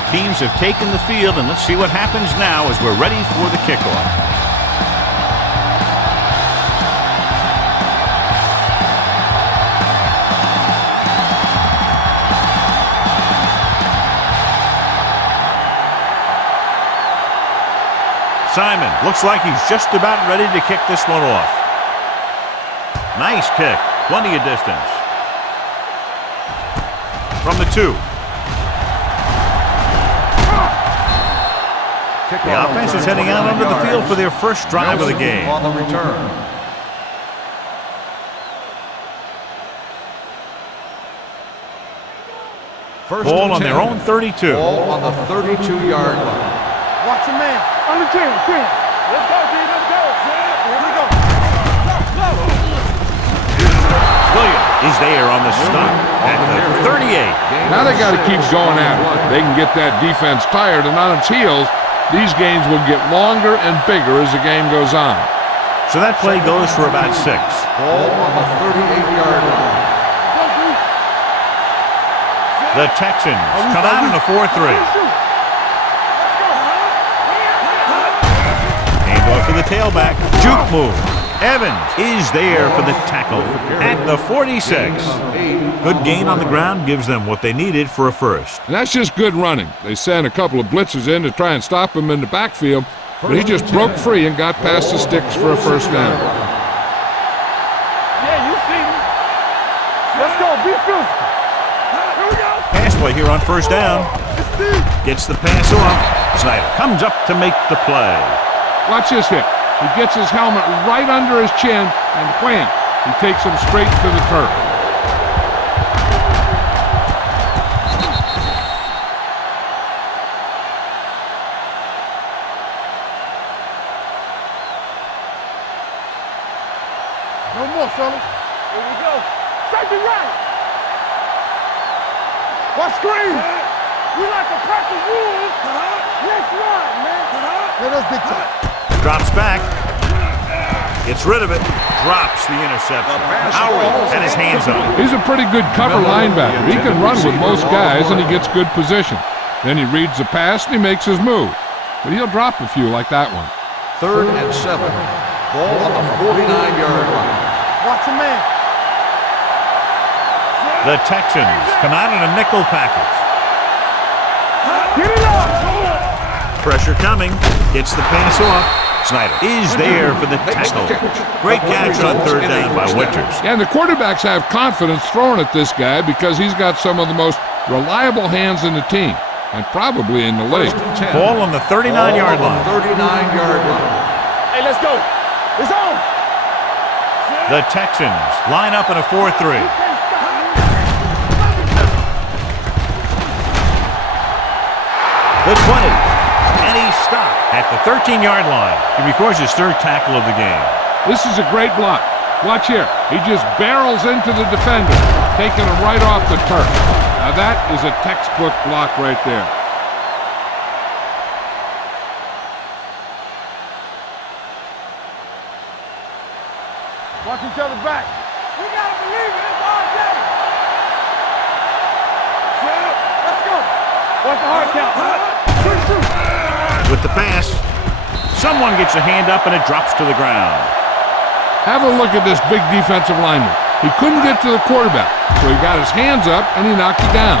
Both teams have taken the field, and let's see what happens now as we're ready for the kickoff. Simon looks like he's just about ready to kick this one off. Nice kick. Plenty of distance. From the 2. The offense is heading out onto the field for their first drive of the game. On the return. Ball on their own 32. Ball on the 32-yard line. Watch your man. On the 10. Let's go, D. Let's go. Here we go. Williams is there on the stop at the 38. Now they got to keep going at it. They can get that defense tired and on its heels. These games will get longer and bigger as the game goes on. So that play goes for about 6. Ball on the 38-yard line. The Texans come out in a 4-3. Handoff to the tailback. Juke move. Evans is there for the tackle at the 46. Good gain on the ground gives them what they needed for a first. And that's just good running. They sent a couple of blitzes in to try and stop him in the backfield, but he just broke free and got past the sticks for a first down. Yeah, you see me. Let's go. Be physical. Here we go. Pass play here on first down. Gets the pass off. Snyder comes up to make the play. Watch this hit. He gets his helmet right under his chin, and wham, he takes him straight to the turf. No more, fellas. Here we go. Take it right. Watch screen. We like the purple rules. Let's run, man. Let us big time. Drops back. Gets rid of it. Drops the interception. Howard had his hands on it. He's a pretty good cover linebacker. He can run with most guys, and he gets good position. Then he reads the pass, and he makes his move. But he'll drop a few like that one. 3rd and 7. Ball on the 49-yard line. Watch your man. The Texans come out in a nickel package. Get it up. Pressure coming. Gets the pass off. Snyder is there for the tackle. Great catch on 3rd down by Winters. And the quarterbacks have confidence throwing at this guy because he's got some of the most reliable hands in the team, and probably in the league. Ball on the 39-yard line. 39-yard line. Hey, let's go. It's on. The Texans line up in a 4-3. The 20, and he's stopped at the 13-yard line. He records his 3rd tackle of the game. This is a great block. Watch here. He just barrels into the defender, taking him right off the turf. Now that is a textbook block right there. Watch each other back. We gotta believe it. It's our day. Let's go. Watch the hard count. With the pass, someone gets a hand up and it drops to the ground. Have a look at this big defensive lineman. He couldn't get to the quarterback, so he got his hands up and he knocked it down.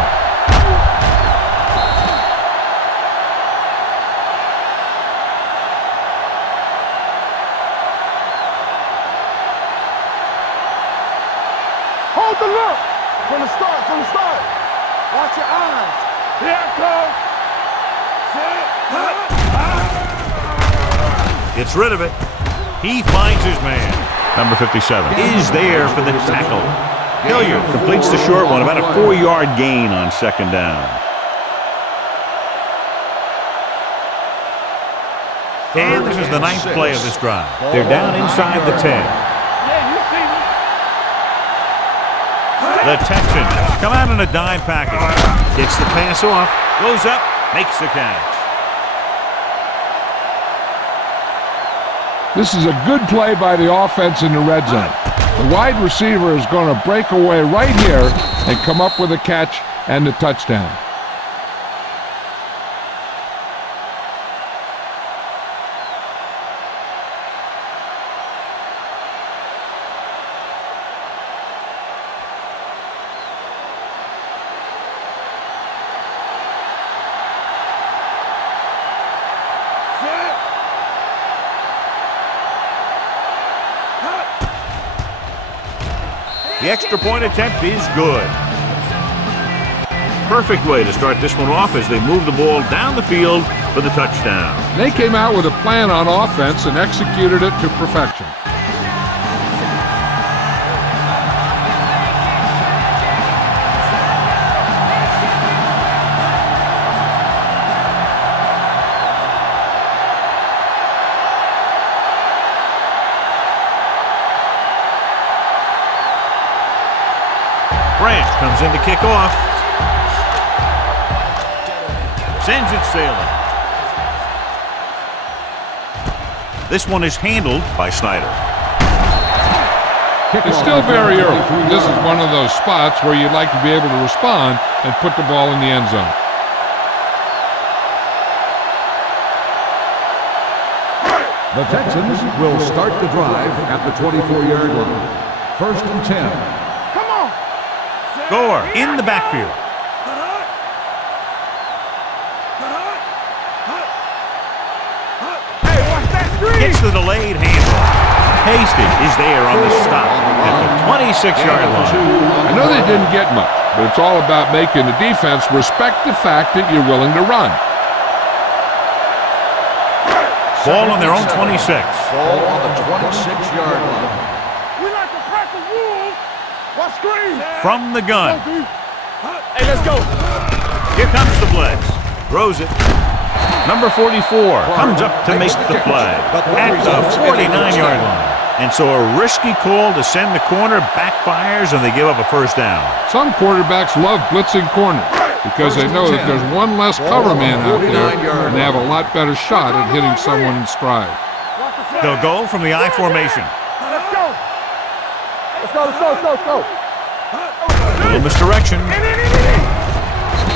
Hold the look. From the start. Watch your eyes. Here it comes. Gets rid of it. He finds his man. Number 57 is there for the tackle. Hilliard completes the short one, about a 4-yard gain on 2nd down. And this is the 9th play of this drive. They're down inside the 10. Yeah, you see me. The Texans come out in a dime package. Gets the pass off, goes up, makes the catch. This is a good play by the offense in the red zone. The wide receiver is going to break away right here and come up with a catch and the touchdown. The extra point attempt is good. Perfect way to start this one off as they move the ball down the field for the touchdown. They came out with a plan on offense and executed it to perfection. Branch comes in to kick off. Sends it sailing. This one is handled by Snyder. It's still very early. This is one of those spots where you'd like to be able to respond and put the ball in the end zone. The Texans will start the drive at the 24-yard line. 1st and 10. Come on. Gore in the backfield. Hey, watch that screen. Gets the delayed handoff. Hasty is there on the stop at the 26-yard line. I know they didn't get much, but it's all about making the defense respect the fact that you're willing to run. Ball on their own 26. Ball on the 26-yard line. We like to practice rules. Watch screen. From the gun. Hey, let's go. Here comes the blitz. Throws it. Number 44 comes up to make the play at the 49-yard line. And so a risky call to send the corner backfires and they give up a first down. Some quarterbacks love blitzing corners because they know that there's one less cover man out there and they have a lot better shot at hitting someone in stride. They'll go from the I formation. Let's go. Let's go, let's go, let's go, let's go. A little misdirection.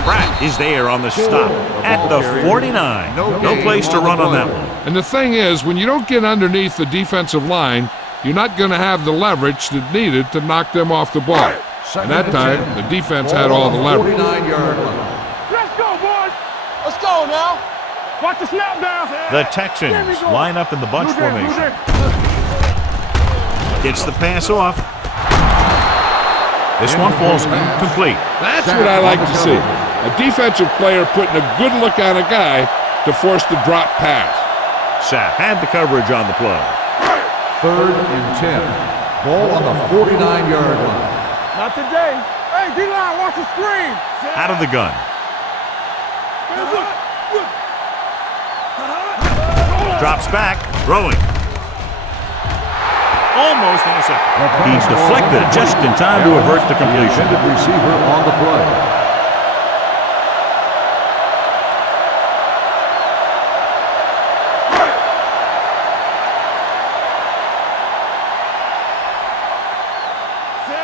Pratt is there on the stop at the 49. No place to run on that one. And the thing is, when you don't get underneath the defensive line, you're not going to have the leverage that needed to knock them off the ball. And that time, the defense had all the leverage. 49-yard line. Let's go, boys. Let's go now. Watch the snap down. The Texans line up in the bunch formation. Gets the pass off. This one falls incomplete. That's what I like to see. A defensive player putting a good look on a guy to force the drop pass. Sapp had the coverage on the play. 3rd and 10. Ball on the 49-yard line. Not today. Hey, D-line, watch the screen. Out of the gun. Drops back, throwing. Almost intercepted. He's deflected just in time to avert the completion. The receiver on the play.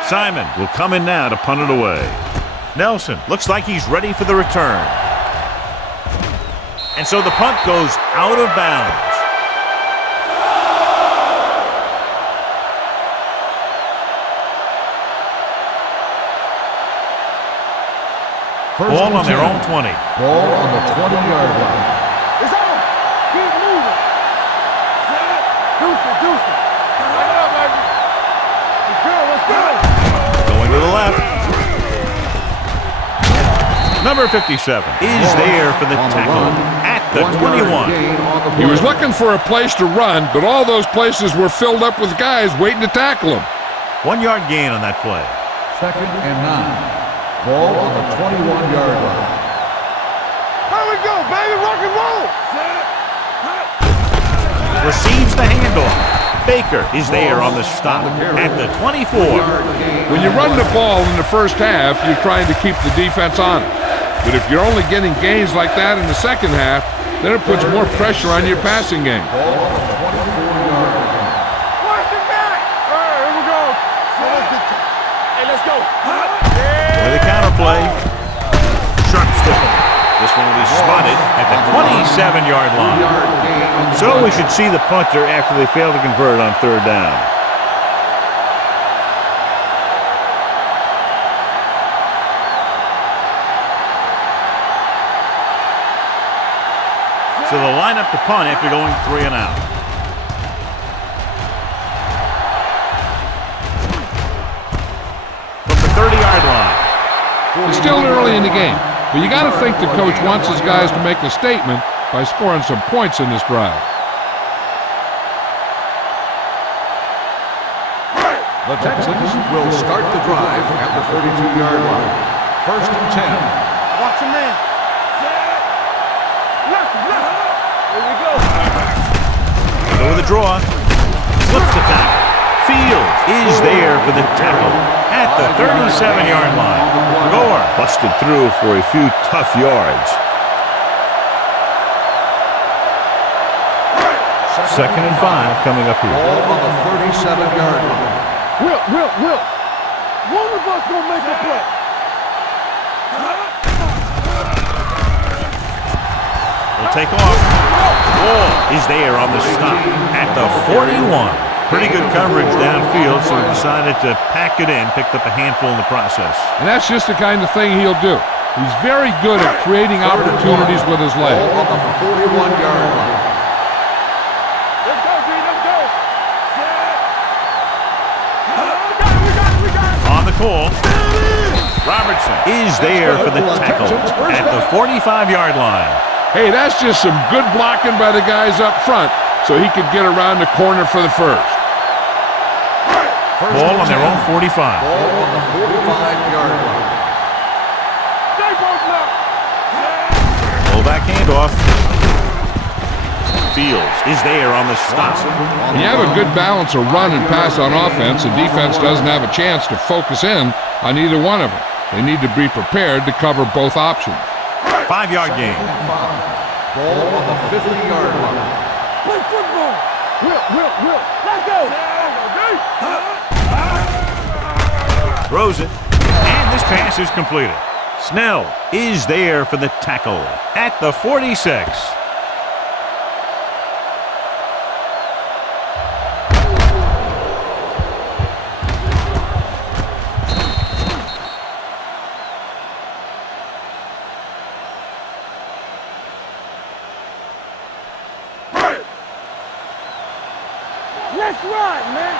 Simon will come in now to punt it away. Nelson looks like he's ready for the return. And so the punt goes out of bounds. Ball on their own 20. Ball on the 20-yard line. It's on. Keep moving. Deuce it. Back it up, baby. Let's go. Going to the left. Number 57 is there for the tackle at the 21. He was looking for a place to run, but all those places were filled up with guys waiting to tackle him. 1 yard gain on that play. 2nd and 9. Ball on the 21-yard line. There we go, baby. Rock and roll. Receives the handoff. Baker is there on the stop at the 24. When you run the ball in the first half, you're trying to keep the defense honest. But if you're only getting gains like that in the second half, then it puts more pressure on your passing game. Ball on the 24-yard line. Watch it back. All right, here we go. Hey, let's go. With the counter play. Sharp stiff. This one will be spotted at the 27-yard line. So we should see the punter after they fail to convert on 3rd down. So they'll line up to punt after going 3 and out. It's still early in the game, but you got to think the coach wants his guys to make a statement by scoring some points in this drive. The Texans will start the drive at the 32-yard line. First and 10. Watch your man. Left. Here we go. Go with the draw. Flips the tackle. Fields is there for the tackle at the 37-yard line. Gore busted through for a few tough yards. Second and 5 coming up here. Ball on the 37-yard line. Will. One of us gonna make a play. Will take off. Ball is there on the stop at the 41. Pretty good coverage downfield, so he decided to pack it in, picked up a handful in the process. And that's just the kind of thing he'll do. He's very good at creating opportunities with his leg. Ball on the 41-yard line. Let's go, D. Let's go. We got it. On the call, Robertson is there for the tackle at the 45-yard line. Hey, that's just some good blocking by the guys up front so he could get around the corner for the first. Ball on their own 45. Ball on the 45-yard line. Stay both now. Fullback handoff. Fields is there on the stop. When you have a good balance of run and pass on offense, the defense doesn't have a chance to focus in on either one of them. They need to be prepared to cover both options. 5-yard gain. Ball on the 50-yard line. Play football. Will. Let's go. Throws it, and this pass is completed. Snell is there for the tackle at the 46. Let's ride, man.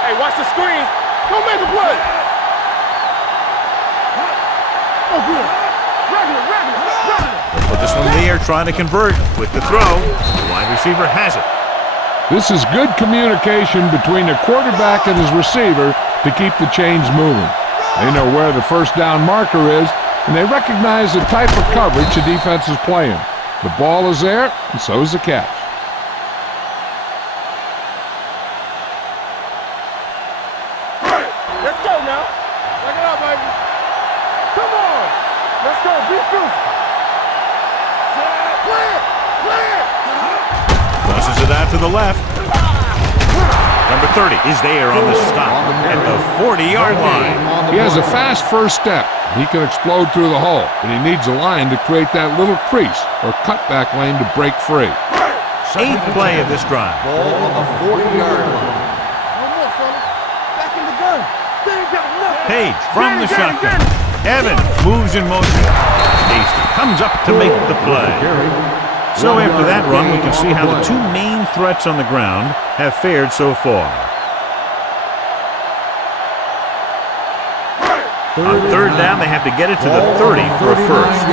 Hey, watch the screen. Go make a play. Oh, good. Regular. Put this one in the air, trying to convert with the throw. The wide receiver has it. This is good communication between the quarterback and his receiver to keep the chains moving. They know where the first down marker is, and they recognize the type of coverage the defense is playing. The ball is there, and so is the catch. Let's go now. Check it out, baby. Come on. Let's go. Be true. Play it. Crosses it out to the left. Number 30 is there on the stop at the 40-yard line. He has a fast first step. He can explode through the hole, but he needs a line to create that little crease or cutback lane to break free. 8th play of this drive. Ball on the 40-yard line. One more, fella. Back in the gun. They ain't got nothing. Paige from the shotgun. Evans moves in motion. Hasty comes up to make the play. So after that run, we can see how the two main threats on the ground have fared so far. On third down, they have to get it to the 30 for a first.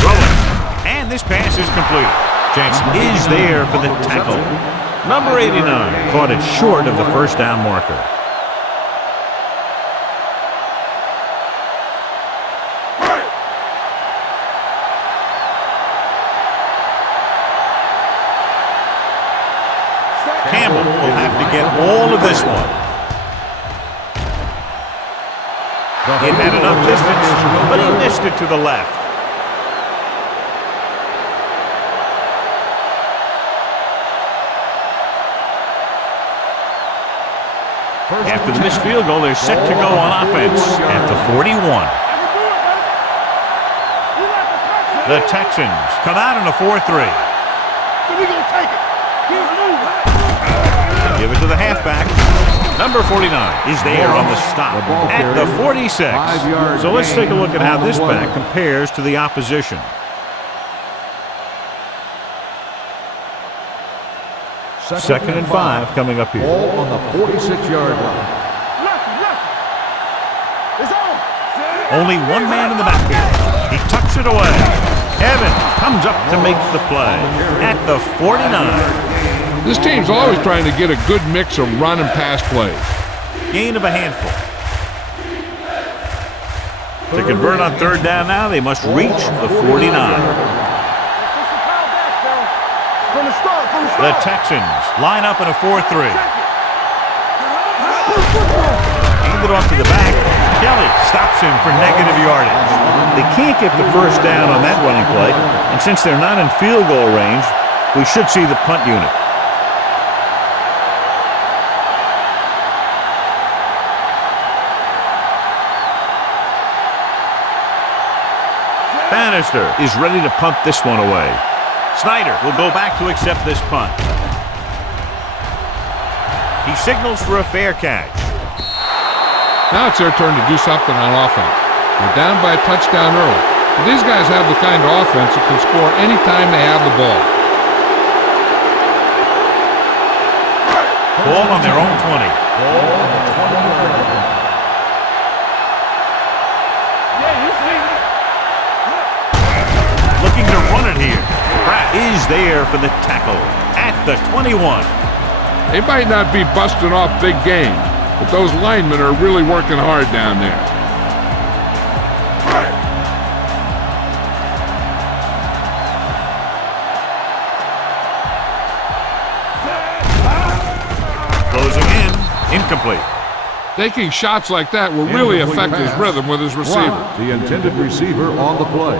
Rolling, and this pass is completed. Jackson is there for the tackle. Number 89 caught it short of the first down marker. Campbell will have to get all of this one. He had enough distance, but he missed it to the left. After the missed field goal, they're set to go on offense at the 41. The Texans come out in a 4-3. So we gonna take it. Keep moving. Give it to the halfback. Number 49 is there on the stop at the 46. So let's take a look at how this back compares to the opposition. Second and 5 coming up here. Ball on the 46-yard line. Only one man in the backfield. He tucks it away. Evans comes up to make the play at the 49. This team's always trying to get a good mix of run and pass plays. Gain of a handful. To convert on third down now, they must reach the 49. The Texans line up in a 4-3. Hand it off to the back. Kelly stops him for negative yardage. They can't get the first down on that running play, and since they're not in field goal range, we should see the punt unit. Bannister is ready to punt this one away. Snyder will go back to accept this punt. He signals for a fair catch. Now it's their turn to do something on offense. They're down by a touchdown early. But these guys have the kind of offense that can score anytime they have the ball. Ball on their own 20. Looking to run it here. Pratt is there for the tackle at the 21. They might not be busting off big games, but those linemen are really working hard down there. Closing in. Incomplete. Taking shots like that will really affect his rhythm with his receiver. The intended receiver on the play.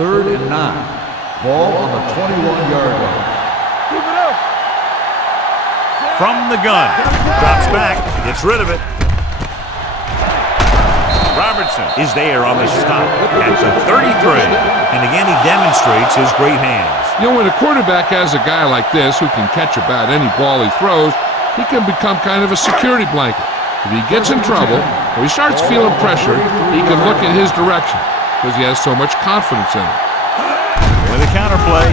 Third and 9. Ball on the 21-yard line. From the gun. Drops back. Gets rid of it. Robertson is there on the stop at the 33. And again, he demonstrates his great hands. You know, when a quarterback has a guy like this who can catch about any ball he throws, he can become kind of a security blanket. If he gets in trouble or he starts feeling pressure, he can look in his direction because he has so much confidence in it. With a counterplay.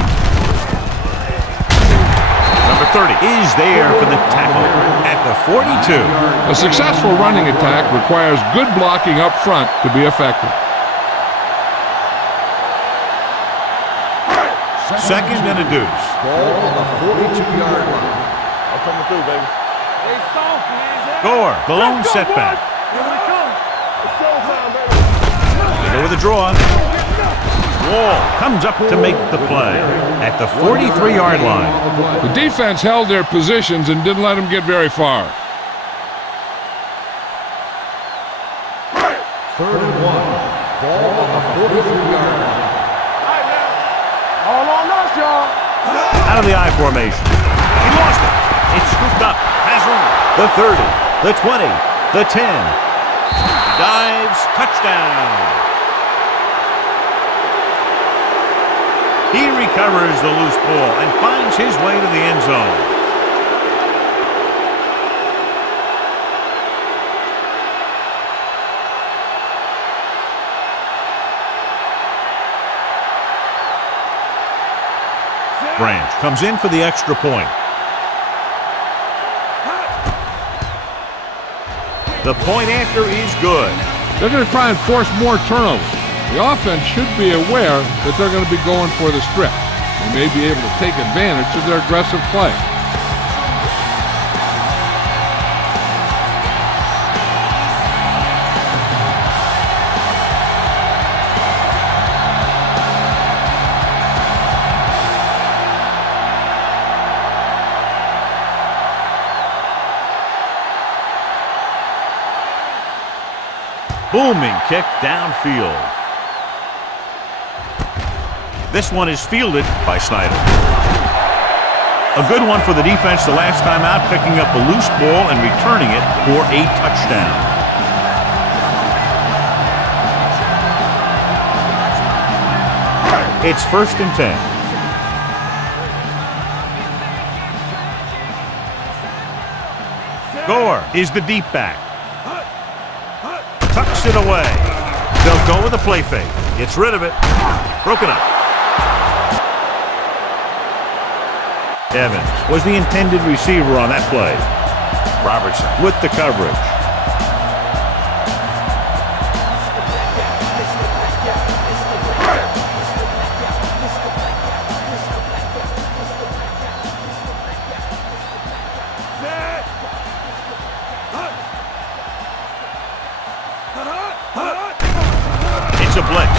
Number 30 is there for the tackle at the 42. A successful running attack requires good blocking up front to be effective. Second and a deuce. Ball on the 42-yard line. I'm coming through, baby. Hey, soft, man. Gore, the lone setback. Here we come. It's showtime, baby. They go with a draw. Wall comes up to make the play at the 43-yard line. The defense held their positions and didn't let them get very far. Third and 1. Ball on the 43-yard line. All on us, y'all. Out of the I formation. He lost it. It's scooped up. Has room. The 30, the 20, the 10. He dives. Touchdown. He recovers the loose ball and finds his way to the end zone. Branch comes in for the extra point. The point after is good. They're going to try and force more turnovers. The offense should be aware that they're going to be going for the strip. They may be able to take advantage of their aggressive play. Booming kick downfield. This one is fielded by Snyder. A good one for the defense the last time out, picking up the loose ball and returning it for a touchdown. It's 1st and 10. Gore is the deep back. tucks it away. They'll go with a play fake. Gets rid of it. Broken up. Evans was the intended receiver on that play. Robertson with the coverage. It's a blitz.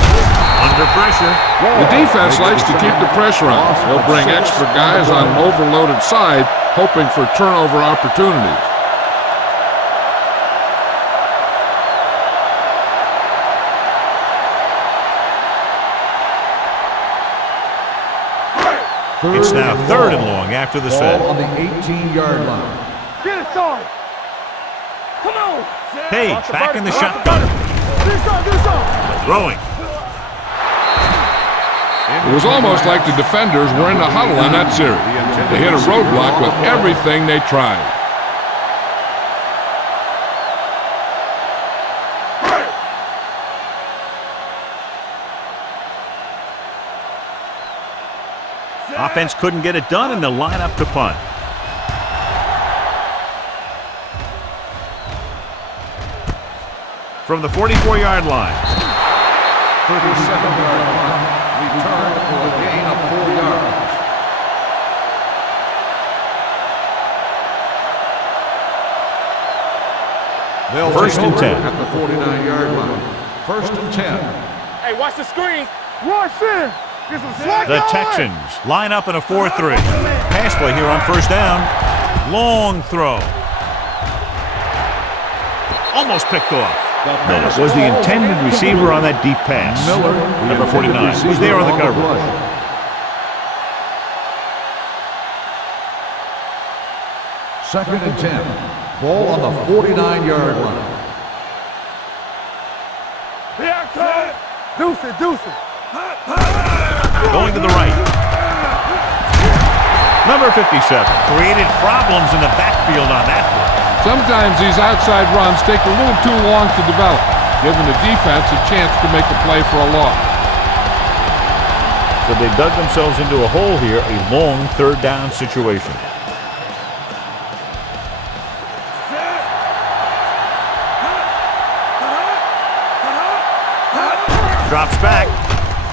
Under pressure. The defense likes to keep the pressure on. They'll bring extra guys on an overloaded side, hoping for turnover opportunities. It's now third and long after the set. On the 18-yard line. Get it, son. Come on. Paige back in the shotgun. Do something. Throwing. It was almost like the defenders were in the huddle in that series. They hit a roadblock with everything they tried. Offense couldn't get it done, and they'll line up to punt. From the 44-yard line. 37-yard punt. Return for a gain of 4 yards. They'll First and 10. At the 49-yard line. First and 10. Hey, watch the screen. Watch this. Get some slack The going. Texans line up in a 4-3. Pass play here on first down. Long throw. Almost picked off. Miller was the intended receiver on that deep pass. Miller, Number 49, was there on the coverage. Second and 10. Ball on the 49-yard line. Yeah, come. Deuce it. Going to the right. Number 57 created problems in the backfield on that one. Sometimes these outside runs take a little too long to develop, giving the defense a chance to make a play for a loss. So they dug themselves into a hole here, a long third down situation. Drops back,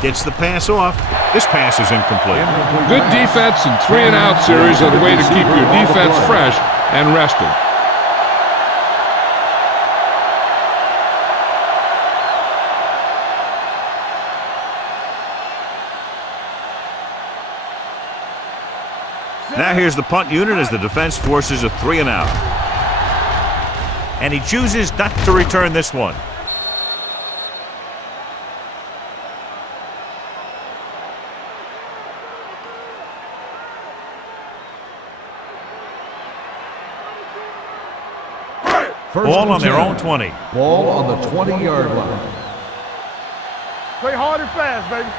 gets the pass off. This pass is incomplete. Good defense and 3-and-out series are the way to keep your defense fresh and rested. Now here's the punt unit as the defense forces a 3-and-out. And he chooses not to return this one. Ball on their own 20. Ball on the 20-yard line. Play hard and fast, baby.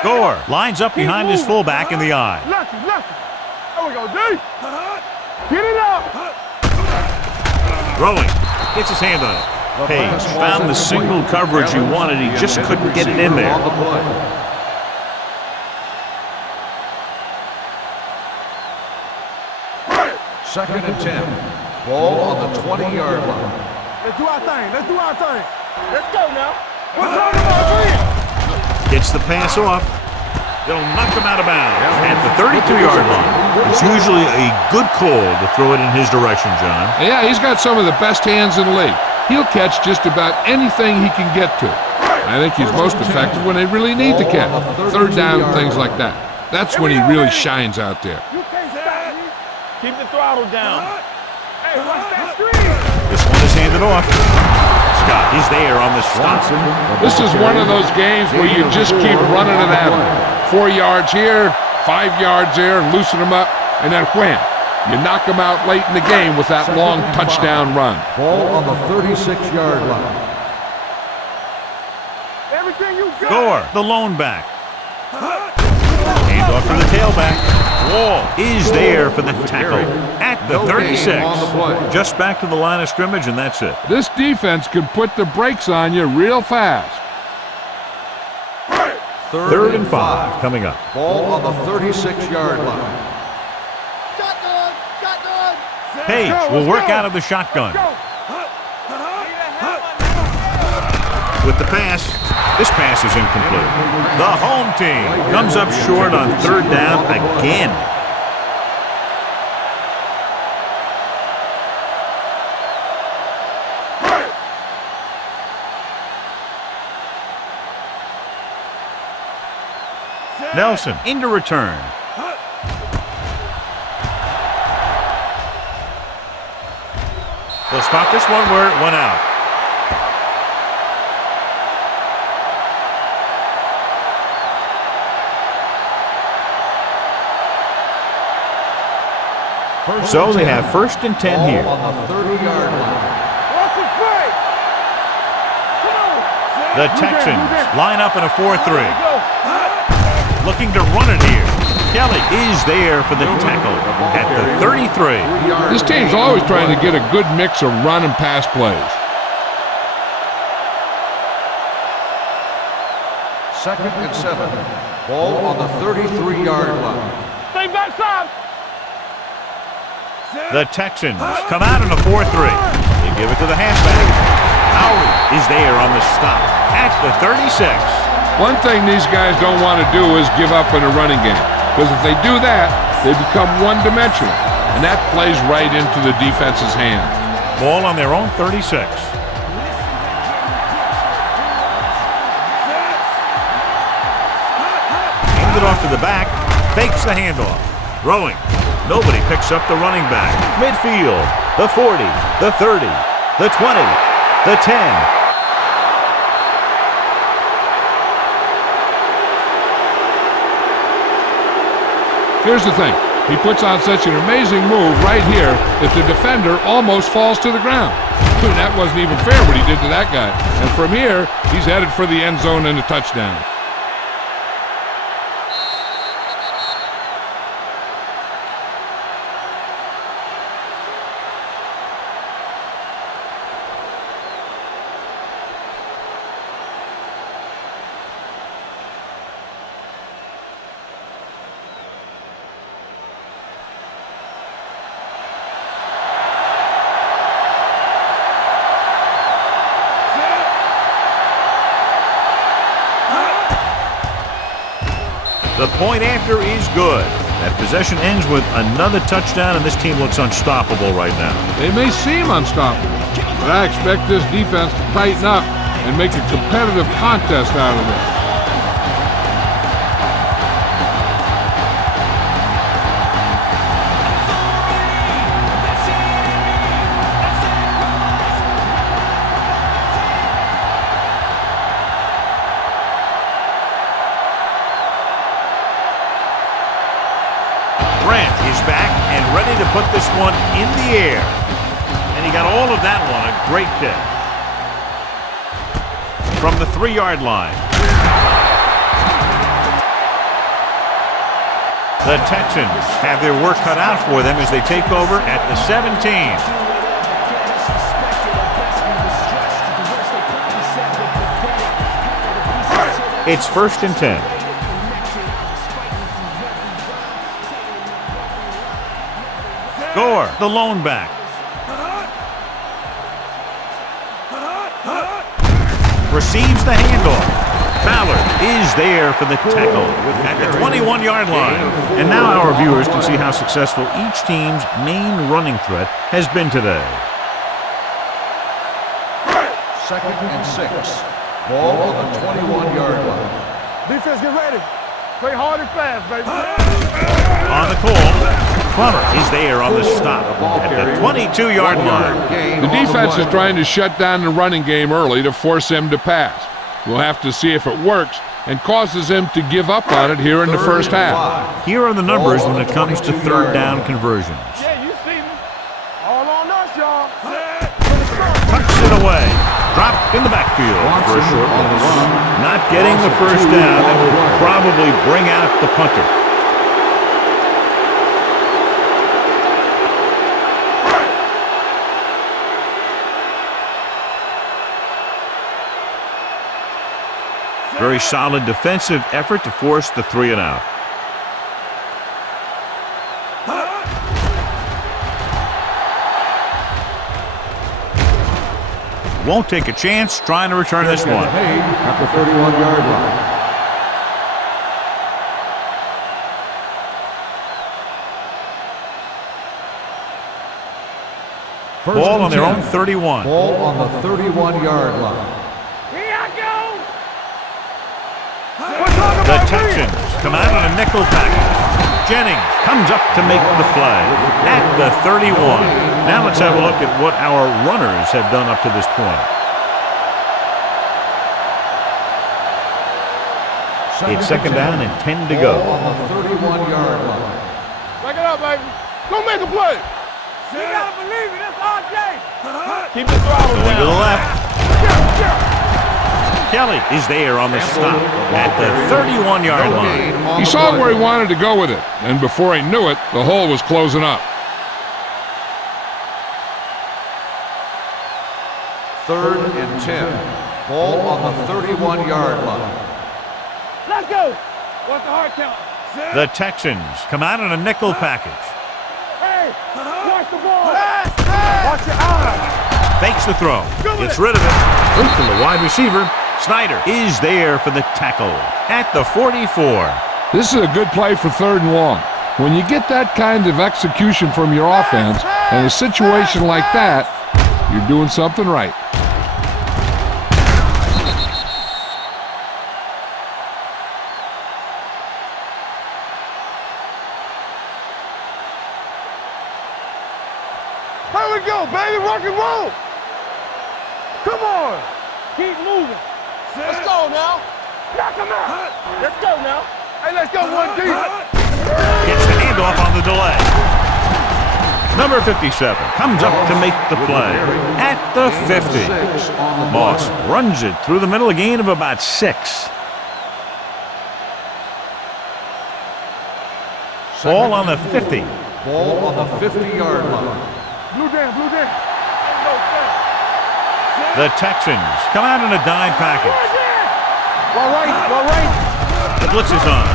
Score. Lines up behind his fullback in the eye. Lucky. There we go, D. Get it up. Throwing. Gets his hand on it. Paige found the single coverage he wanted. He just couldn't get it in there. Second and 10. Ball on the 20-yard line. Let's do our thing. Let's go now. What's on the ball? Gets the pass off. They'll knock him out of bounds at the 32-yard line. It's usually a good call to throw it in his direction, John. Yeah, he's got some of the best hands in the league. He'll catch just about anything he can get to. I think he's most effective when they really need to catch. Third down, things like that. That's when he really shines out there. You can't stop me. Keep the throttle down. Hey, watch that screen. This one is handed off. Scott is there on the stop. This is one of those games where you just keep running it at him. 4 yards here, 5 yards there, loosen him up, and then wham. You knock him out late in the game with that long touchdown run. Ball on the 36-yard line. Everything you got. Score. The lone back. Hand off to the tailback. Wall is there for the tackle at the 36. Just back to the line of scrimmage, and that's it. This defense could put the brakes on you real fast. Third and 5 coming up. Ball on the 36-yard line. Paige will work out of the shotgun. With the pass, this pass is incomplete. The home team comes up short on third down again. Nelson into return. They'll spot this one where it went out. So they have first and 10 here. On the 30-yard line. The Texans line up in a 4-3. Looking to run it here. Kelly is there for the tackle at the 33. This team's always trying to get a good mix of run and pass plays. Second and 7. Ball on the 33-yard line. Stay backside. The Texans come out in a 4-3. They give it to the halfback. Howard is there on the stop at the 36. One thing these guys don't want to do is give up in a running game, because if they do that, they become one-dimensional, and that plays right into the defense's hand. Ball on their own 36. Hands it off to the back, fakes the handoff. Throwing. Nobody picks up the running back. Midfield, the 40, the 30, the 20, the 10. Here's the thing. He puts on such an amazing move right here that the defender almost falls to the ground. That wasn't even fair what he did to that guy. And from here, he's headed for the end zone and a touchdown. The point after is good. That possession ends with another touchdown, and this team looks unstoppable right now. They may seem unstoppable, but I expect this defense to tighten up and make a competitive contest out of this. To put this one in the air. And he got all of that one. A great kick. From the 3-yard line. The Texans have their work cut out for them as they take over at the 17. It's first and 10. Gore, the lone back. Receives the handoff. Ballard is there for the tackle at the 21-yard line. And now our viewers can see how successful each team's main running threat has been today. Second and 6. Ball on the 21-yard line. Defense, get ready. Play hard and fast, baby. On the call. Plummer is there on the stop at the 22-yard line. The defense is trying to shut down the running game early to force him to pass. We'll have to see if it works and causes him to give up on it here in the first half. Here are the numbers when it comes to third down conversions. Yeah, you see me. All on us, y'all. Tucks it away. Dropped in the backfield for a short loss. Not getting the first down. That will probably bring out the punter. Very solid defensive effort to force the 3 and out. Won't take a chance trying to return this one. At the 31-yard line. Ball on their own 31. Ball on the 31-yard line. Here I go. The Texans come out on a nickel package. Jennings comes up to make the play at the 31. Now let's have a look at what our runners have done up to this point. It's second down and 10 to go. On the 31-yard line. Back it up, baby. Go make a play. You gotta believe it. That's RJ. Keep the throttle Going down. to the left. Kelly is there on the stop at the 31-yard line. He saw where he wanted to go with it, and before he knew it, the hole was closing up. Third and 10. Ball on the 31-yard line. Let's go. What's the hard count? The Texans come out on a nickel package. Hey, watch the ball. Watch your eyes. Fakes the throw. Gets rid of it. Out to the wide receiver. Snyder is there for the tackle at the 44. This is a good play for 3rd and long. When you get that kind of execution from your offense in a situation like that, you're doing something right. Here we go, baby. Rock and roll. Come on. Keep moving. Let's go now. Knock him out. Let's go now. Hey, let's go one deep. Gets the handoff on the delay. Number 57 comes up to make the play at the 50. Moss runs it through the middle, a gain of about 6. Ball on the 50. Ball on the 50-yard line. Blue down, blue down. The Texans come out in a dime package. Well right. The blitz is on.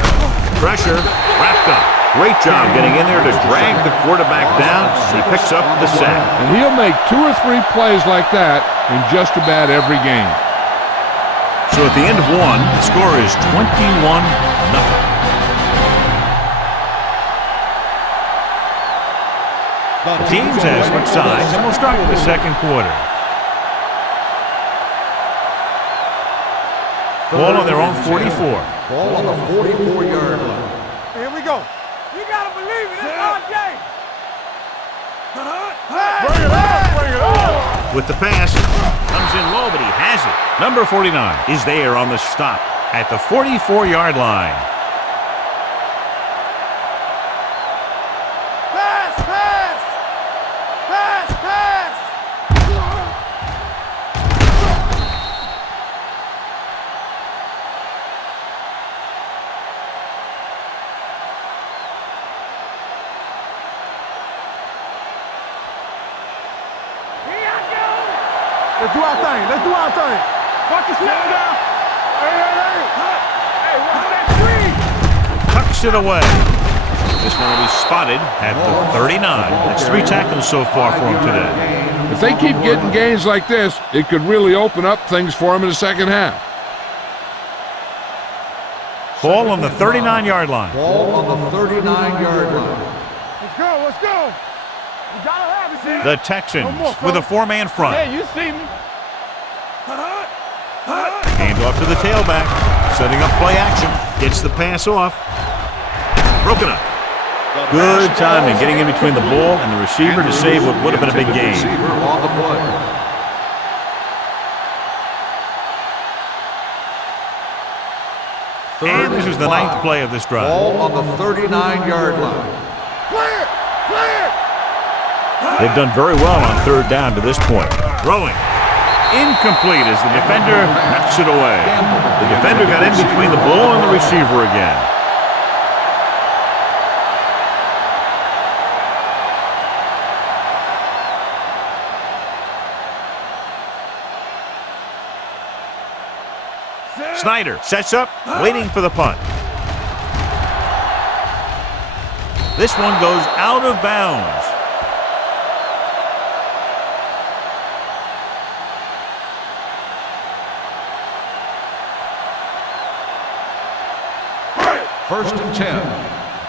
Pressure wrapped up. Great job getting in there to drag the quarterback down. He picks up the sack. And he'll make 2 or 3 plays like that in just about every game. So at the end of one, the score is 21-0. The teams have switched sides, and we'll start with the second quarter. Ball on their own 44. Ball on the 44-yard line. Here we go. You gotta believe it. It's RJ. Bring it on. With the pass, comes in low, but he has it. Number 49 is there on the stop at the 44-yard line. Let's do our thing. Let's do our thing. Watch the snap down. Hey, watch that screen. Tucks it away. This one will be spotted at the 39. That's 3 tackles so far for him today. If they keep getting gains like this, it could really open up things for him in the second half. Ball on the 39-yard line. Ball on the 39-yard line. Let's go. Let's go. We gotta have it, man. The Texans with a 4-man front. Hey, you see me. Hand off to the tailback. Setting up play action. Gets the pass off. Broken up. Good timing getting in between the ball and the receiver to save what would have been a big gain. On the play. And this is the 9th play of this drive. Ball on the 39-yard line. Clear. Clear. They've done very well on 3rd down to this point. Throwing. Incomplete as the defender knocks it away. The defender got in between the ball and the receiver again. Snyder sets up, waiting for the punt. This one goes out of bounds. First and 10.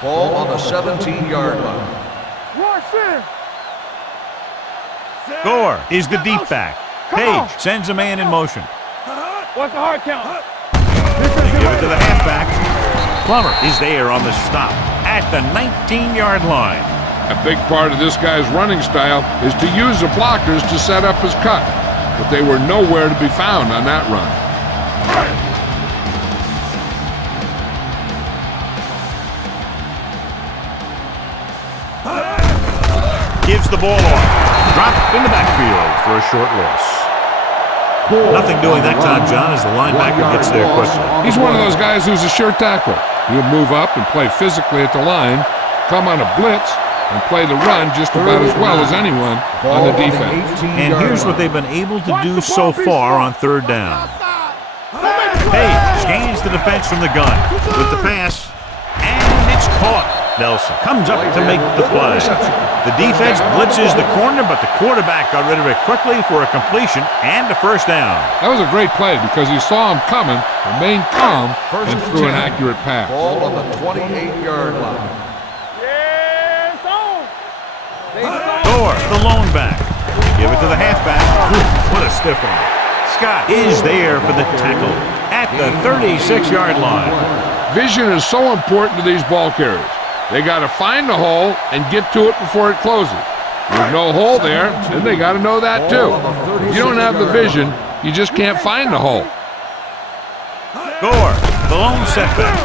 Ball on the 17-yard line. Gore is the deep back. Paige sends a man in motion. What's the hard count? They give it to the halfback. Plummer is there on the stop at the 19-yard line. A big part of this guy's running style is to use the blockers to set up his cut, but they were nowhere to be found on that run. Gives the ball off. Dropped in the backfield for a short loss. Nothing doing that time, John, as the linebacker gets there quickly. He's one of those guys who's a sure tackler. He'll move up and play physically at the line, come on a blitz, and play the run just about as well as anyone on the defense. And here's what they've been able to do so far on third down. Paige gains the defense from the gun with the pass, and it's caught. Nelson comes up to make the play. The defense blitzes the corner, but the quarterback got rid of it quickly for a completion and a first down. That was a great play because he saw him coming, remained calm, and threw an accurate pass. Ball on the 28-yard line. Gore, the lone back. Give it to the halfback. What a stiff one. Scott is there for the tackle at the 36-yard line. Vision is so important to these ball carriers. They got to find the hole and get to it before it closes. There's no hole there, then they got to know that too. If you don't have the vision, you just can't find the hole. Gore, the lone setback.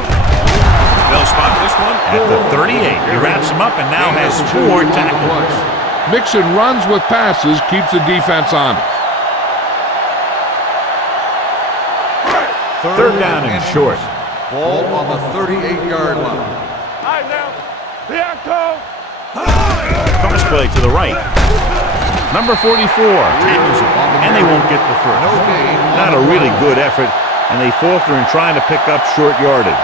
They'll spot this one at the 38. He wraps him up and now has 4 tackles. Mixing runs with passes keeps the defense honest. Third down and short. Ball on the 38-yard line. Cross play to the right. Number 44 tackles it, and they won't get the first. Not a really good effort, and they falter in trying to pick up short yardage.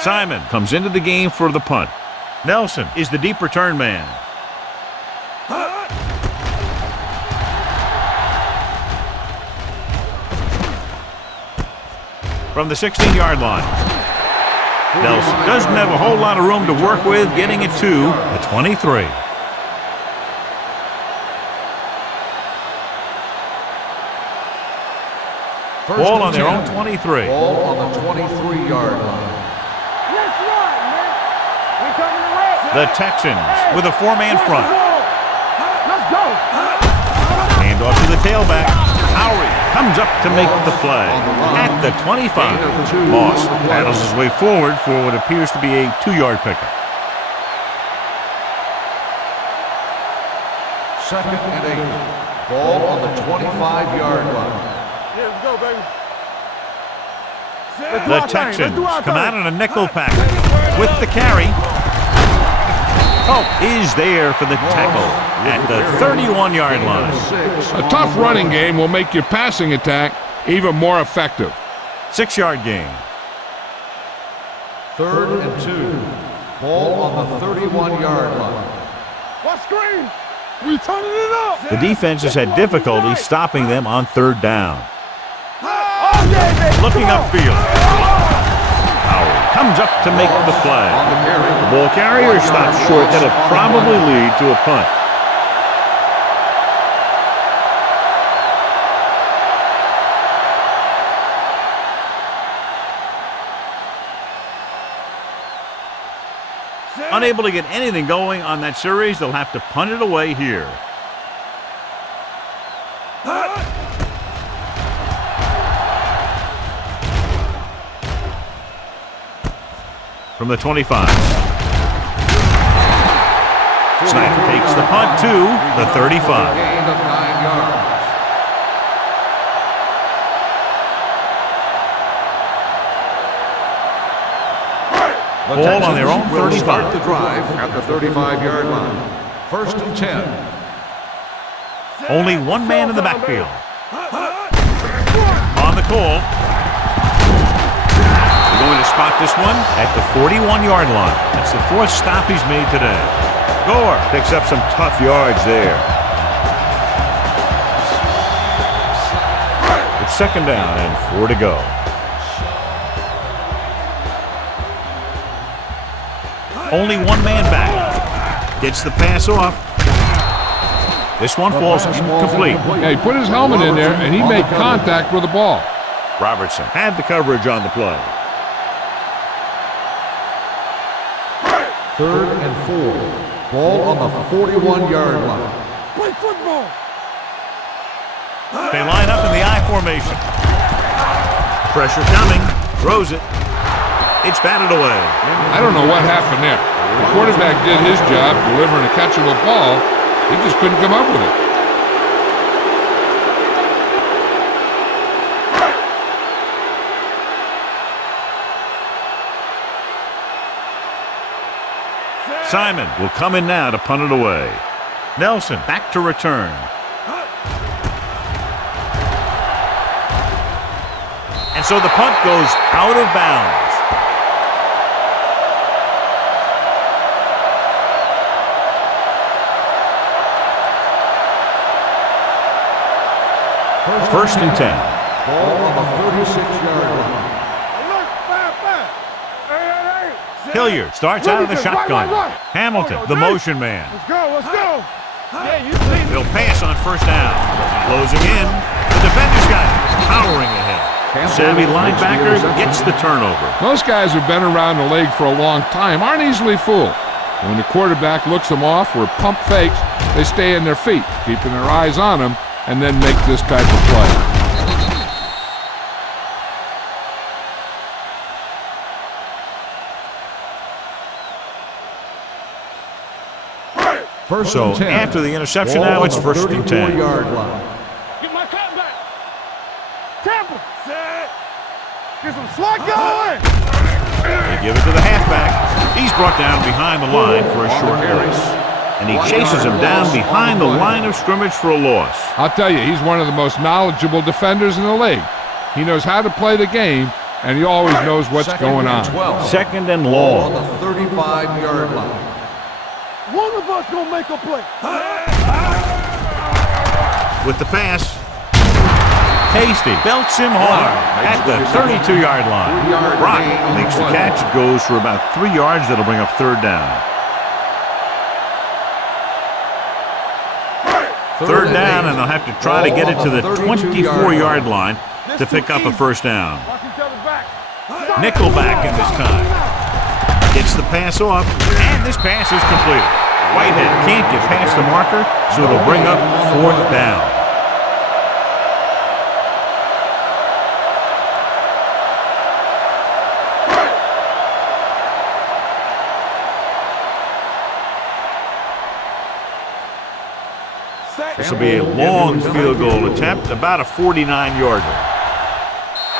Simon comes into the game for the punt. Nelson is the deep return man. From the 16-yard line. Nelson doesn't have a whole lot of room to work with, getting it to the 23. Ball on their own 23. Ball on the 23-yard line. The Texans with a 4-man front. Let's go. Hand off to the tailback. Howery comes up to make the play at the 25. Moss paddles his way forward for what appears to be a 2-yard pickup. Second and 8. Ball on the 25-yard line. Yeah, let's go, baby. The Texans come out in a nickel package with the carry. Pope is there for the tackle at the 31-yard line. A tough running game will make your passing attack even more effective. 6-yard gain. Third and 2. Ball on the 31-yard line. What screen? We turning it up. The defense has had difficulty stopping them on third down. Looking upfield. Howard comes up to make the play. The ball carrier stops short. That'll probably lead to a punt. Unable to get anything going on that series, they'll have to punt it away here. From the 25. Snyder takes the punt to the 35. Gain of 9 yards. The Ball on their own Texans will 35. start the drive at the 35-yard line. First and 10. Only one man in the backfield. On the call. They're going to spot this one at the 41-yard line. That's the fourth stop he's made today. Gore picks up some tough yards there. It's second down and 4 to go. Only one man back. Gets the pass off. This one falls incomplete. Yeah, he put his helmet in there, and he made contact with the ball. Robertson had the coverage on the play. Third and 4. Ball on the 41-yard line. Play football. They line up in the I formation. Pressure coming. Throws it. It's batted away. I don't know what happened there. The quarterback did his job delivering a catchable ball. He just couldn't come up with it. Simon will come in now to punt it away. Nelson back to return. And so the punt goes out of bounds. First and 10. Ball on the 36-yard line. Hilliard starts out of the shotgun. Hamilton, the motion man. Let's go. Yeah, you He'll pass on first down. Closing in. The defender's got it. Powering ahead. Savvy linebacker gets the turnover. Most guys who've been around the league for a long time aren't easily fooled. When the quarterback looks them off or pump fakes, they stay in their feet, keeping their eyes on them, and then make this type of play. First So and 10. after the interception, Ball now on it's the first and 10. 34-yard line. Get my cut back. Temple. Get some slot going. They give it to the halfback. He's brought down behind the line for a short loss. And he chases him down behind the line of scrimmage for a loss. I'll tell you, he's one of the most knowledgeable defenders in the league. He knows how to play the game, and he always knows what's going on. 12. Second and Ball on long. the 35-yard line. One of us gonna make a play. With the pass. Hasty belts him hard at the 32-yard line. Brock makes the catch. It goes for about 3 yards. That'll bring up third down. Third down, and they'll have to try to get it to the 24-yard line to pick up a first down. Watch each other back. Nickelback in this time. Gets the pass off, and this pass is completed. Whitehead can't get past the marker, so it'll bring up fourth down. This will be a long field goal attempt, about a 49-yarder.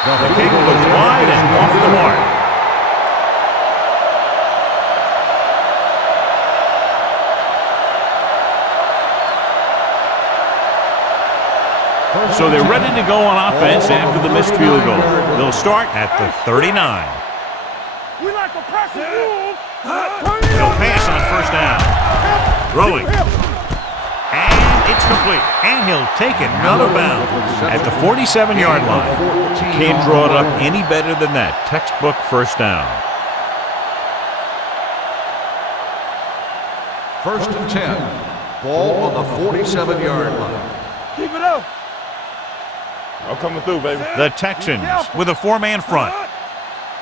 The kick was wide and off the mark. So they're ready to go on offense after the missed field goal. They'll start at the 39. We like to press and move. They'll pass on first down. Throwing. And it's complete. And he'll take it out of bounds at the 47-yard line. Can't draw it up any better than that. Textbook first down. First and 10. Ball on the 47-yard line. Keep it up. I'm coming through, baby. The Texans with a four-man front.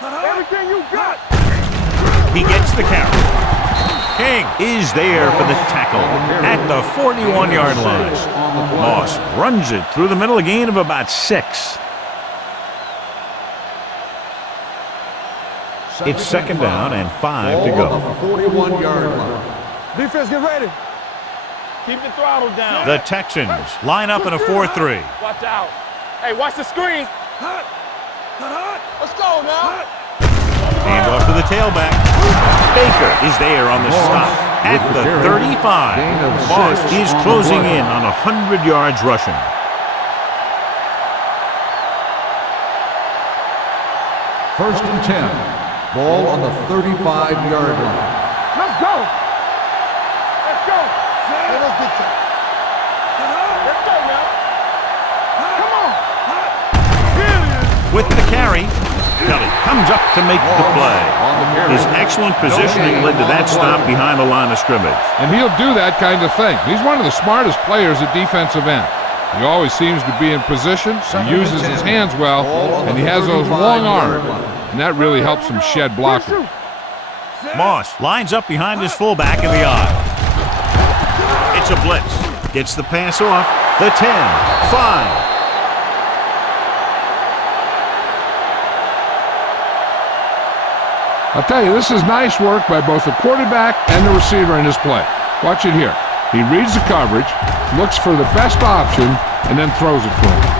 Everything you got. He gets the carry. King is there for the tackle at the 41-yard line. Moss runs it through the middle, a gain of about 6. It's second down and 5 to Ball go. on the 41-yard line. Defense, get ready. Keep the throttle down. The Texans line up in a 4-3. Watch out. Hey, watch the screen. Let's go now. Hand off to the tailback. Baker is there on the stop at the 35. Moss is closing in on 100 yards rushing. First and 10. Ball on the 35-yard line. Let's go. Let's go. Hey, let's get you. Let's go now. Come on. Here it is. With the carry, Kelly comes up to make the play. His excellent positioning led to that stop behind the line of scrimmage. And he'll do that kind of thing. He's one of the smartest players at defensive end. He always seems to be in position, he uses his hands well, and he has those long arms, and that really helps him shed blocking. Moss lines up behind his fullback in the eye. It's a blitz. Gets the pass off. The 10, 5. I'll tell you, this is nice work by both the quarterback and the receiver in this play. Watch it here. He reads the coverage, looks for the best option, and then throws it to him.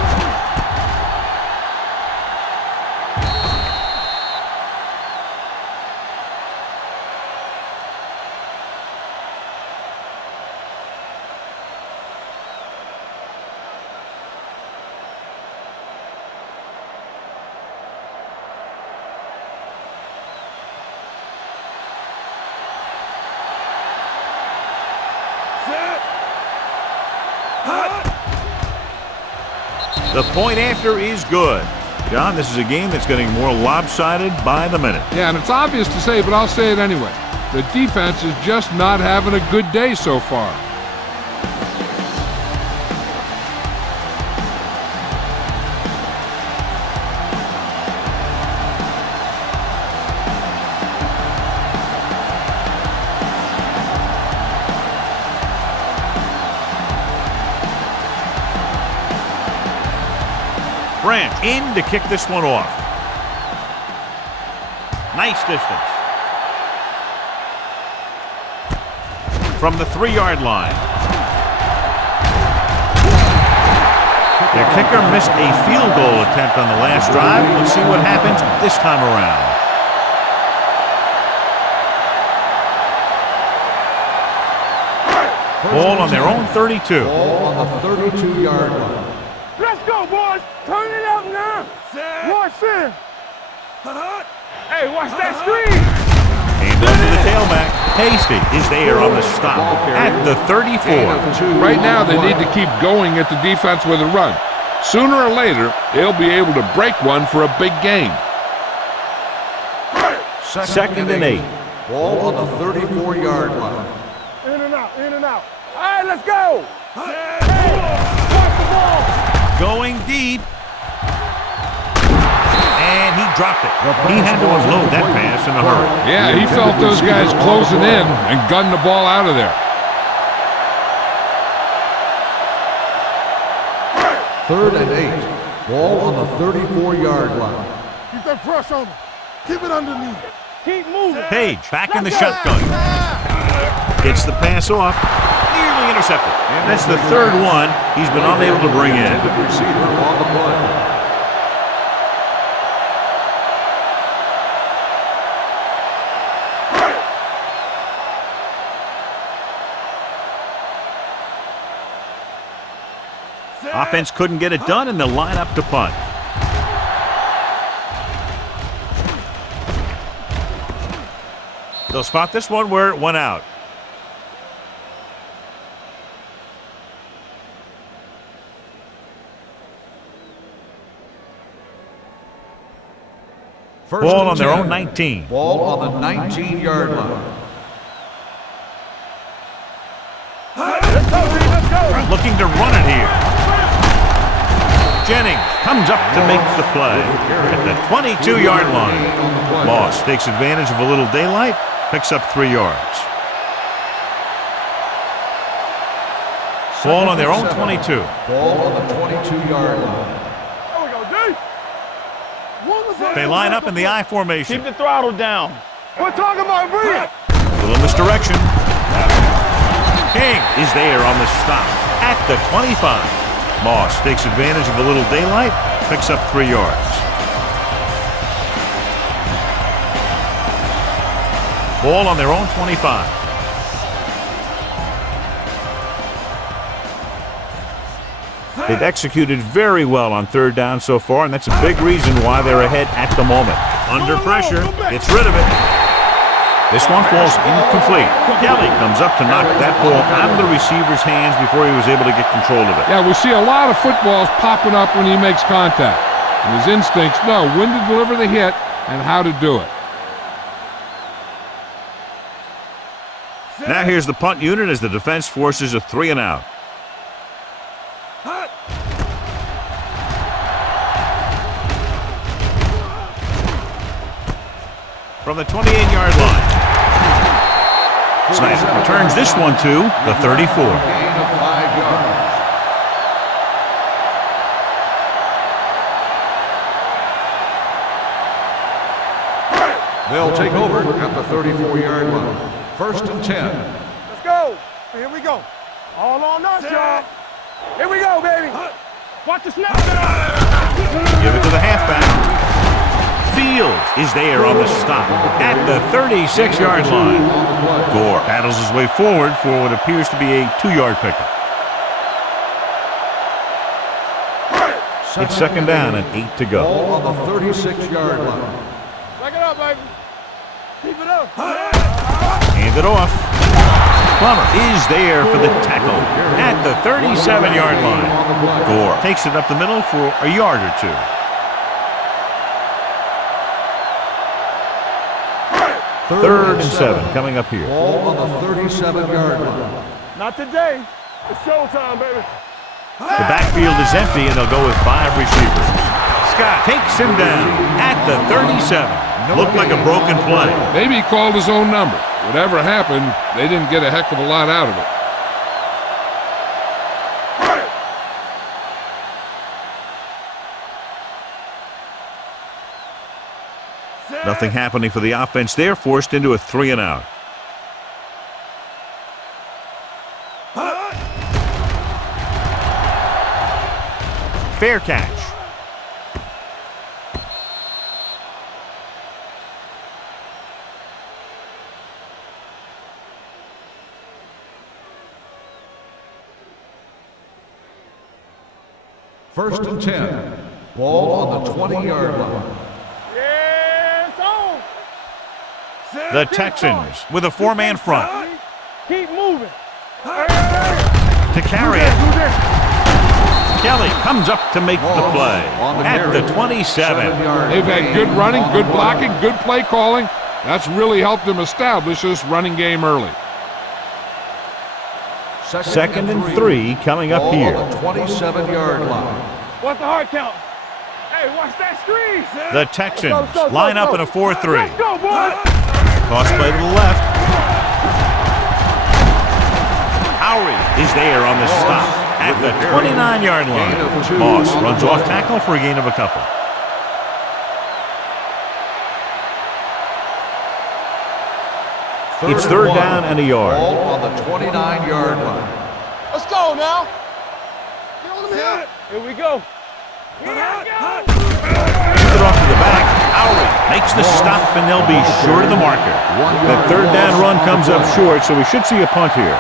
The point after is good. John, this is a game that's getting more lopsided by the minute. Yeah, and it's obvious to say, but I'll say it anyway. The defense is just not having a good day so far. Branch in to kick this one off. Nice distance. From the 3-yard line. Their kicker missed a field goal attempt on the last drive. Let's see what happens this time around. Ball on their own 32. Ball on the 32-yard line. Let's go, boys. Turn it up now. Watch this. Hey, watch that screen. Hand off to the tailback. Hasty is there on the stop at the 34. Right now, they need to keep going at the defense with a run. Sooner or later, they'll be able to break one for a big gain. Second and 8. Ball on the 34-yard line. In and out, in and out. All right, let's go. Hey, watch the ball. Going deep. And he dropped it. He had to unload that pass in a hurry. Yeah, he felt those guys closing in and gunned the ball out of there. Third and 8. Ball on the 34-yard line. Keep that pressure on him. Keep it underneath. Keep moving. Paige back in the shotgun. Gets the pass off. Nearly intercepted. That's the third one he's been unable to bring in. Receiver on the play. Offense couldn't get it done, and they'll line up to punt. They'll spot this one where it went out. Ball on their own 19. Ball on the 19-yard line. Let's go. Looking to run it here. Jennings comes up to make the play at the 22-yard line. Moss takes advantage of a little daylight, picks up 3 yards. Ball on their own 22. Ball on the 22-yard line. There we go, D. They line up in the I formation. Keep the throttle down. We're talking about breathe. Little misdirection. King is there on the stop at the 25. Moss takes advantage of a little daylight, picks up 3 yards. Ball on their own 25. They've executed very well on third down so far, and that's a big reason why they're ahead at the moment. Under pressure, gets rid of it. This one falls incomplete. Kelly comes up to knock that ball out of the receiver's hands before he was able to get control of it. Yeah, we see a lot of footballs popping up when he makes contact. And his instincts know when to deliver the hit and how to do it. Now here's the punt unit as the defense forces a 3 and out. From the 28-yard line. Snyder returns this one to the 34. Gain of 5 yards. They'll take over at the 34-yard line. First and 10. Let's go. Here we go. All on us, y'all. Here we go, baby. Watch the snap. Give it to the halfback. Fields is there on the stop at the 36-yard line. Gore paddles his way forward for what appears to be a 2-yard pickup. It's second down and 8 to go. Ball on the 36-yard line. Back it up, baby. Keep it up. Hand it off. Plummer is there for the tackle at the 37-yard line. Gore takes it up the middle for a yard or two. Third and 7 coming up here. Ball on the 37-yard line. Not today. It's showtime, baby. The backfield is empty, and they'll go with 5 receivers. Scott takes him down at the 37. Looked like a broken play. Maybe he called his own number. Whatever happened, they didn't get a heck of a lot out of it. Nothing happening for the offense there, forced into a 3 and out. Fair catch. First and 10. Ball on the 20-yard line. The Texans with a 4-man front. Keep moving. To carry it. Kelly comes up to make the play at the 27. They've had good running, good blocking, good play calling. That's really helped them establish this running game early. Second and 3 coming up here. On the 27-yard line. What's the hard count? Hey, watch that screen. The Texans line up in a 4-3. Let's go, boys. Toss play to the left. Howery is there on the stop at the 29-yard line. Moss runs off tackle for a gain of a couple. It's third down and a yard. Ball on the 29-yard line. Let's go now. Get on the hill. Here we go. Here we go. It off to the back. Howery makes the stop, and they'll be short of the marker. The third down run comes up short, so we should see a punt here.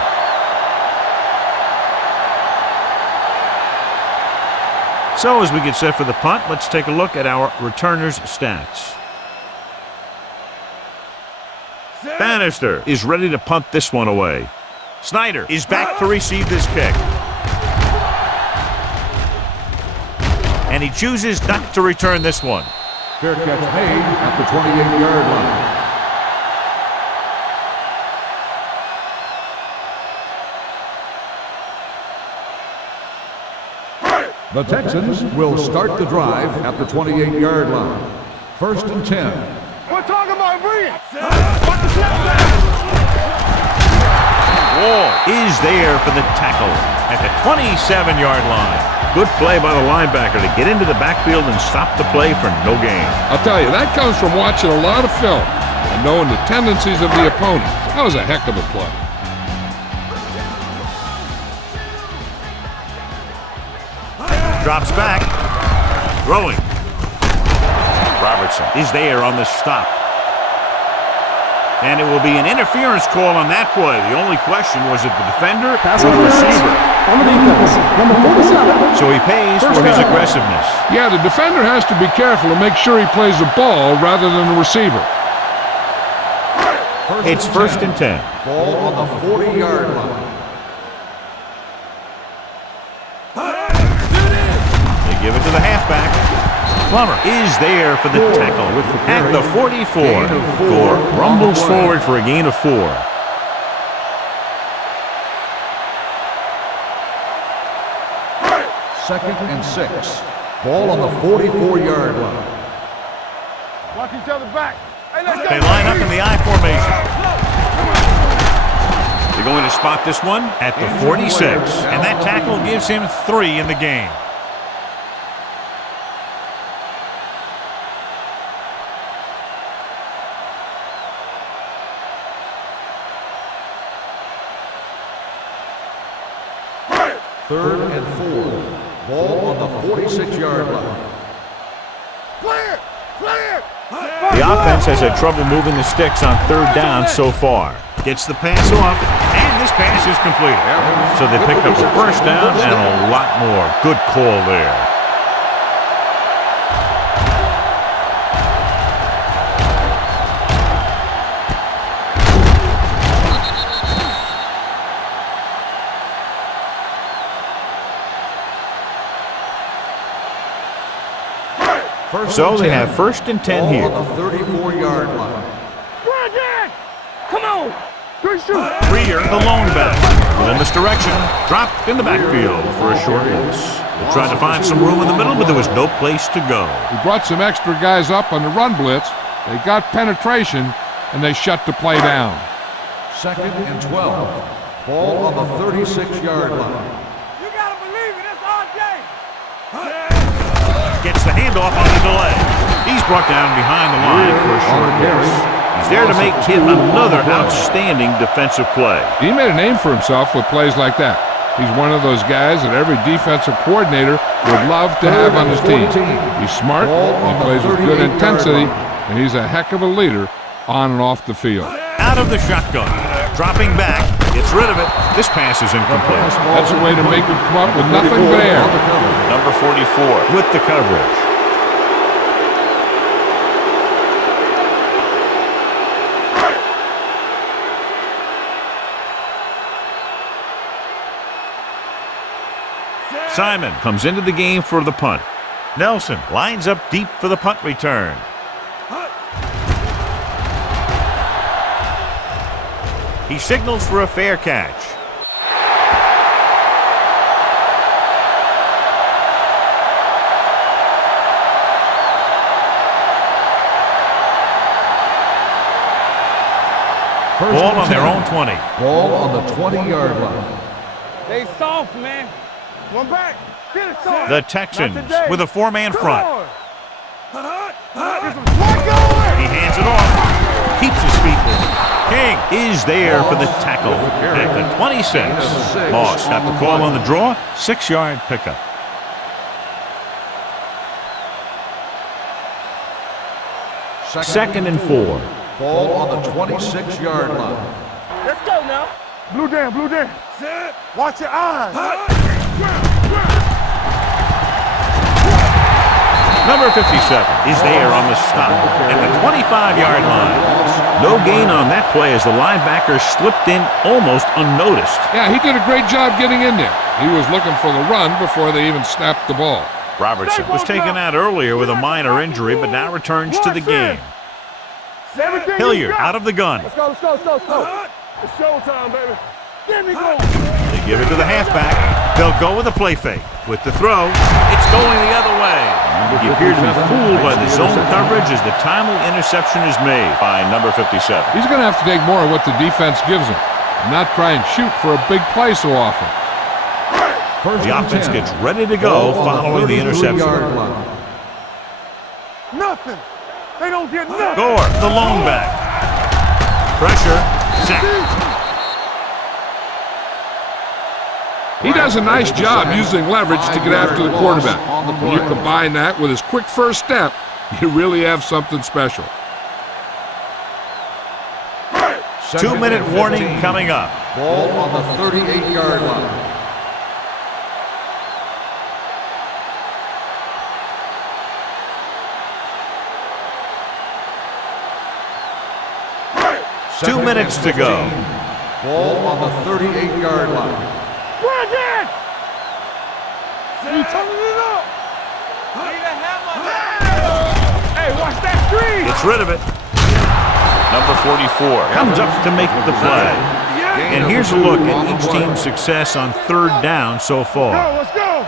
So as we get set for the punt, let's take a look at our returners' stats. Bannister is ready to punt this one away. Snyder is back to receive this kick. And he chooses not to return this one. Fair catch made at the 28-yard line. The Texans will start the drive at the 28-yard line. First and 10. We're talking about bringing. Watch the snap. Wall is there for the tackle at the 27-yard line. Good play by the linebacker to get into the backfield and stop the play for no gain. I'll tell you, that comes from watching a lot of film and knowing the tendencies of the opponent. That was a heck of a play. Drops back. Throwing. Robertson is there on the stop. And it will be an interference call on that play. The only question was it the defender or the receiver. On the defense, number 47. So he pays for his aggressiveness. Yeah, the defender has to be careful to make sure he plays the ball rather than the receiver. It's first and 10. Ball on the 40-yard line. They give it to the halfback. Plummer is there for the tackle at the 44. Gore rumbles forward for a gain of 4. Second and 6. Ball on the 44-yard line. Watch each other back. Hey, let's go. They line up in the I formation. They're going to spot this one at the 46. And that tackle gives him 3 in the game. Third and 4. Ball on the 46-yard line. Clear! Clear! The offense has had trouble moving the sticks on third down so far. Gets the pass off, and this pass is completed. So they picked up a first down and a lot more. Good call there. So they have first and 10 here. Ball on the 34-yard line. Come on! Good shoot! Freer, the lone back. With a misdirection, dropped in the backfield for a short loss. They tried to find some room in the middle, but there was no place to go. He brought some extra guys up on the run blitz. They got penetration, and they shut the play down. Second and 12. Ball on the 36-yard line. You gotta believe it, it's our day! Gets the handoff on the delay. He's brought down behind the line for a short loss. He's there to make him another outstanding defensive play. He made a name for himself with plays like that. He's one of those guys that every defensive coordinator would love to have on his team. He's smart, he plays with good intensity, and he's a heck of a leader on and off the field. Out of the shotgun. Dropping back. Gets rid of it. This pass is incomplete. That's a way to make him come up with nothing but air. Number 44 with the coverage. Simon comes into the game for the punt. Nelson lines up deep for the punt return. He signals for a fair catch. Ball on their own 20. Ball on the 20-yard line. They soft, man. One back. Get it soft. The Texans with a 4-man front. Get some swag going. He hands it off. Keeps his feet moving. King is there for the tackle at the 26. Moss got the call on the draw. 6-yard pickup. Second and 4. Ball on the 26-yard line. Let's go now. Blue down, blue down. Watch your eyes. Number 57 is there on the stop at the 25-yard line. No gain on that play as the linebacker slipped in almost unnoticed. Yeah, he did a great job getting in there. He was looking for the run before they even snapped the ball. Robertson was taken out earlier with a minor injury, but now returns to the game. Hilliard out of the gun. Let's go, let's go, let's go, let's go. It's showtime, baby. Get me going. They give it to the halfback. They'll go with a play fake. With the throw, it's going the other way. He appeared to be fooled by the zone coverage as the timely interception is made by number 57. He's going to have to take more of what the defense gives him and not try and shoot for a big play so often. The offense gets ready to go following the interception. Nothing. They don't get nothing. Gore, the lone back. Pressure, sack. He does a nice job using leverage to get after the quarterback. When you combine that with his quick first step, you really have something special. 2-minute warning coming up. Ball on the 38-yard line. Two minutes to go. Ball on the 38-yard line. Brandon! You turning it up? Need a hammer. Hey, watch that screen! Gets rid of it. Number 44 comes up to make the play. And here's a look at each team's success on third down so far. Let's go!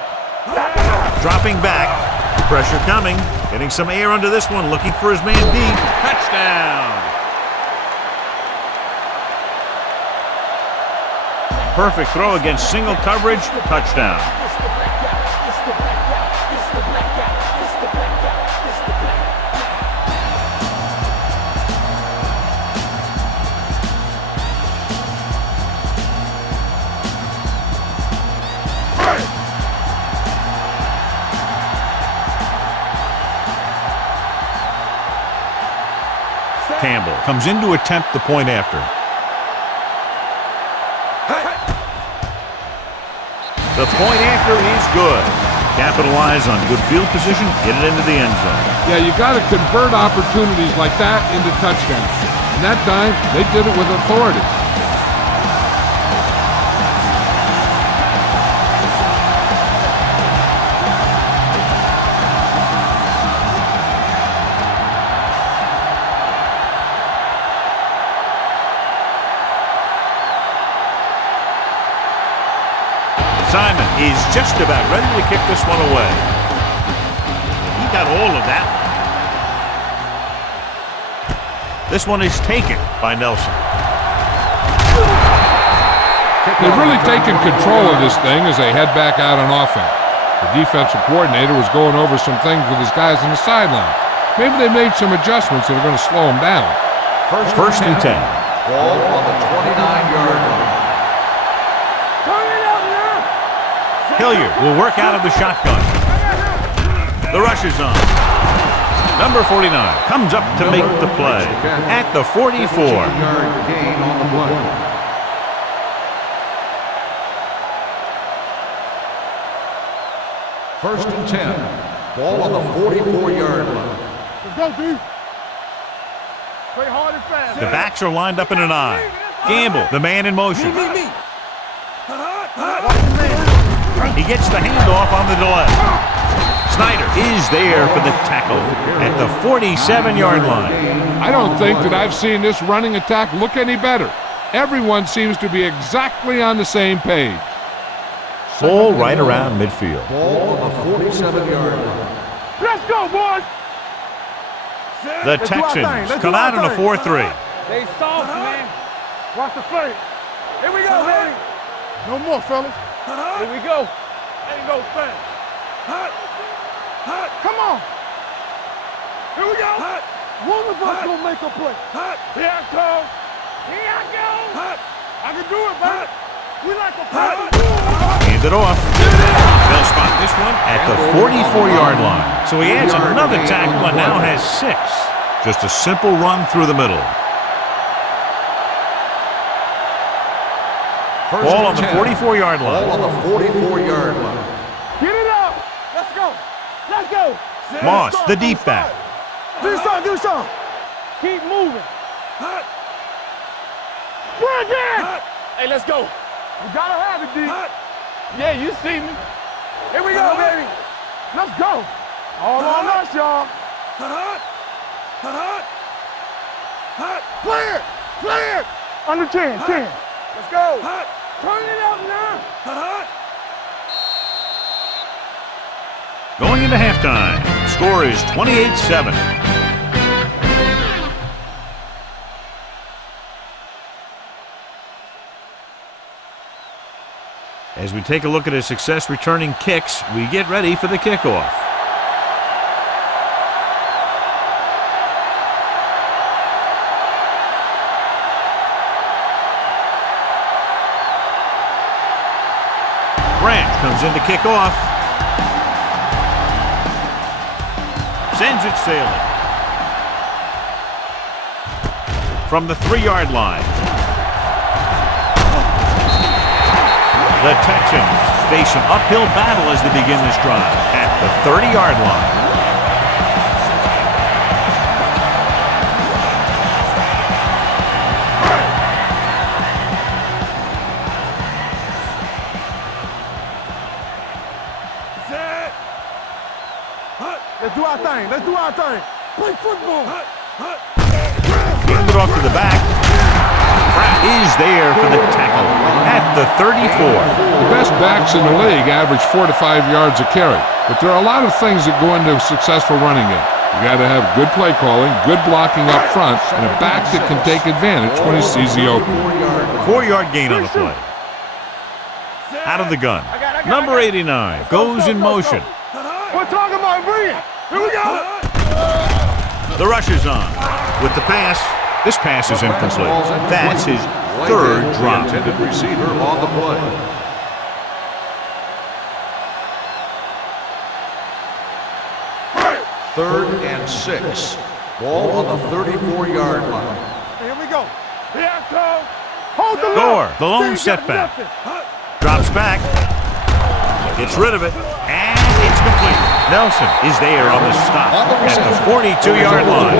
Dropping back. Pressure coming. Getting some air under this one. Looking for his man deep. Touchdown! Perfect throw against single coverage. Touchdown. Campbell comes in to attempt the point after. The point after is good. Capitalize on good field position, get it into the end zone. Yeah, you got to convert opportunities like that into touchdowns. And that time, they did it with authority. Simon is just about ready to kick this one away. He got all of that. This one is taken by Nelson. They've really taken control of this thing as they head back out on offense. The defensive coordinator was going over some things with his guys on the sideline. Maybe they made some adjustments that are going to slow them down. First and 10. Ball on the 29-yard line. Hilliard will work out of the shotgun. The rush is on. Number 49 comes up to make the play at the 44. 15-yard gain on the play. First and 10. Ball on the 44-yard line. Let's go, D. Play hard and fast. The backs are lined up in an I. Gamble, the man in motion. He gets the handoff on the delay. Snyder is there for the tackle at the 47-yard line. I don't think that I've seen this running attack look any better. Everyone seems to be exactly on the same page. Ball right around midfield. Ball on the 47-yard line. Let's go, boys! The Texans come out in a 4-3. They soft, man. Watch the play. Here we go, baby. No more, fellas. Here we go. Ain't no thing. Come on. Here we go. One of us gonna make a play. Here I come. Here I go. I can do it, baby. We like a play. Hand it off. They'll spot this one at the 44-yard line. So he adds another tackle and now has 6. Just a simple run through the middle. Ball on the 44-yard line. Ball on the 44-yard line. Get it up. Let's go. Let's go. Moss, the deep back. Do something. Do something. Keep moving. Brandon! Hey, let's go. You gotta have it, D. Yeah, you see me. Here we go, baby. Let's go. All on us, y'all. Clear. Clear. Under 10. 10. Let's go. Turn it up now. Going into halftime. Score is 28-7. As we take a look at his success returning kicks, we get ready for the kickoff. Grant comes in to kick off. Sends it sailing. From the 3-yard line, The Texans face an uphill battle as they begin this drive at the 30-yard line. Let's do our thing. Let's do our thing. Play football. Hand it off to the back. Pratt is there for the tackle at the 34. The best backs in the league average 4 to 5 yards a carry, but there are a lot of things that go into a successful running game. You got to have good play calling, good blocking up front, and a back that can take advantage when he sees the opening. 4-yard gain on the play. Out of the gun. Number 89 goes in motion. We're talking about bring it. Here we go. The rush is on. With the pass, this pass is incomplete. That's his third drop. The intended receiver on the play. Third and 6. Ball on the 34-yard line. Here we go. Here I come. Hold the Gore, left. the lone They got setback. nothing. Drops back. Gets rid of it. And it's complete. Nelson is there on the stop at the 42-yard line.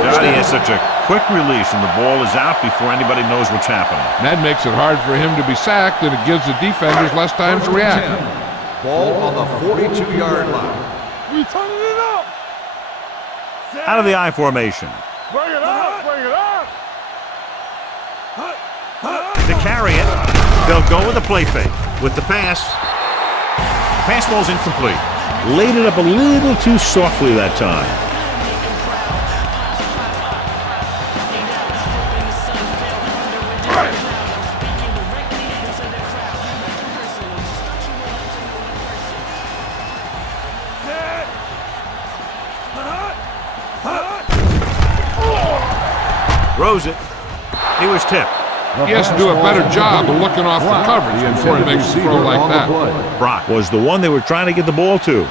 Johnny has such a quick release and the ball is out before anybody knows what's happening. That makes it hard for him to be sacked, and it gives the defenders less time to react. Ball on the 42-yard line. We turning it up. Out of the I formation. Bring it up. Bring it up. To carry it, they'll go with a play fake. With the pass, pass ball's incomplete. Laid it up a little too softly that time. Rosie, he was tipped. He has to do a better job of looking off the coverage before he makes a throw like that. Brock was the one they were trying to get the ball to.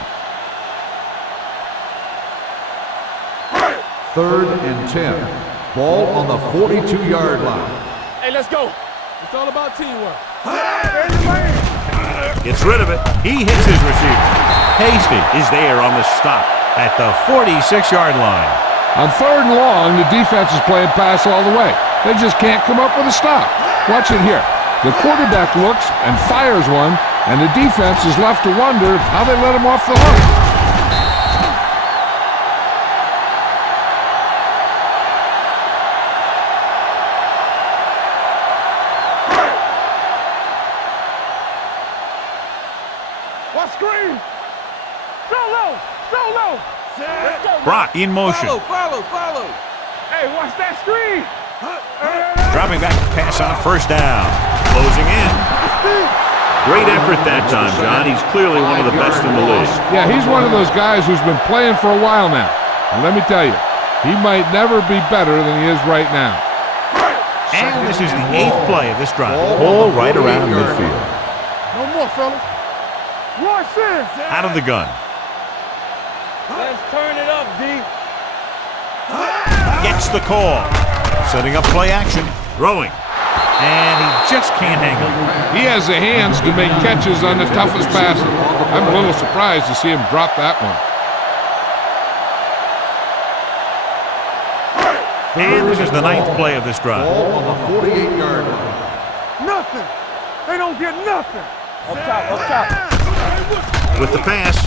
Third and 10. Ball on the 42-yard line. Hey, let's go. It's all about teamwork. Gets rid of it. He hits his receiver. Hasty is there on the stop at the 46-yard line. On 3rd and long, the defense is playing pass all the way. They just can't come up with a stop. Watch it here. The quarterback looks and fires one, and the defense is left to wonder how they let him off the hook. What screen? Solo! Solo! Let's go. Brock in motion. Follow. Hey, watch that screen. Dropping back to pass on 1st down. Closing in. Great effort that time, John. He's clearly one of the best in the league. Yeah, he's one of those guys who's been playing for a while now. And let me tell you, he might never be better than he is right now. And this is the 8th play of this drive. All right around midfield. No more, fellas. Robertson. Out of the gun. Let's turn it up, D. Gets the call. Setting up play action. Throwing. And he just can't hang on. He has the hands to make catches on the toughest passes. I'm a little surprised to see him drop that one. And this is the 9th play of this drive. Ball on the 48-yard line. Nothing. They don't get nothing. Up top. With the pass.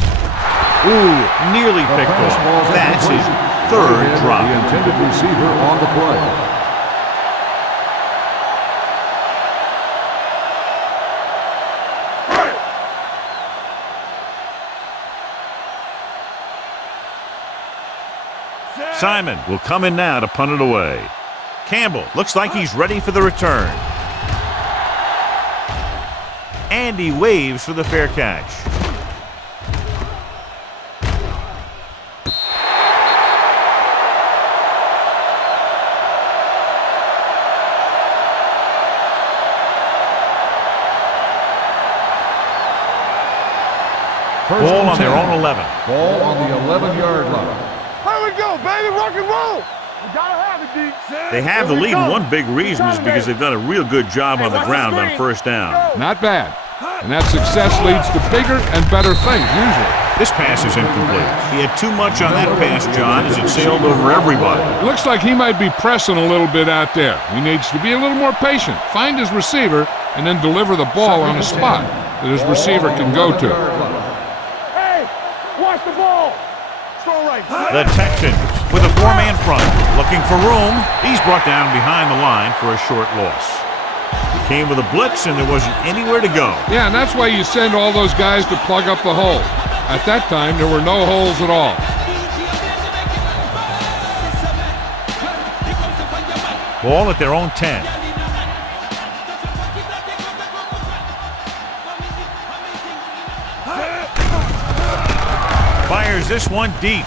Ooh, nearly picked off. That's his 3rd drop. The intended receiver on the play. Simon will come in now to punt it away. Campbell looks like he's ready for the return. And he waves for the fair catch. Ball on their own 11. Ball on the 11-yard line. Here we go, baby. Rock and roll. You gotta have it, D. They have the lead, and one big reason is because they've done a real good job on the ground on first down. Not bad. And that success leads to bigger and better things, usually. This pass is incomplete. He had too much on that pass, John, as it sailed over everybody. It looks like he might be pressing a little bit out there. He needs to be a little more patient, find his receiver, and then deliver the ball on a spot that his receiver can go to. Hey, watch the ball. Throw right. The Texans with a four-man front. Looking for room. He's brought down behind the line for a short loss. He came with a blitz, and there wasn't anywhere to go. Yeah, and that's why you send all those guys to plug up the hole. At that time, there were no holes at all. Ball at their own 10. Fires this one deep.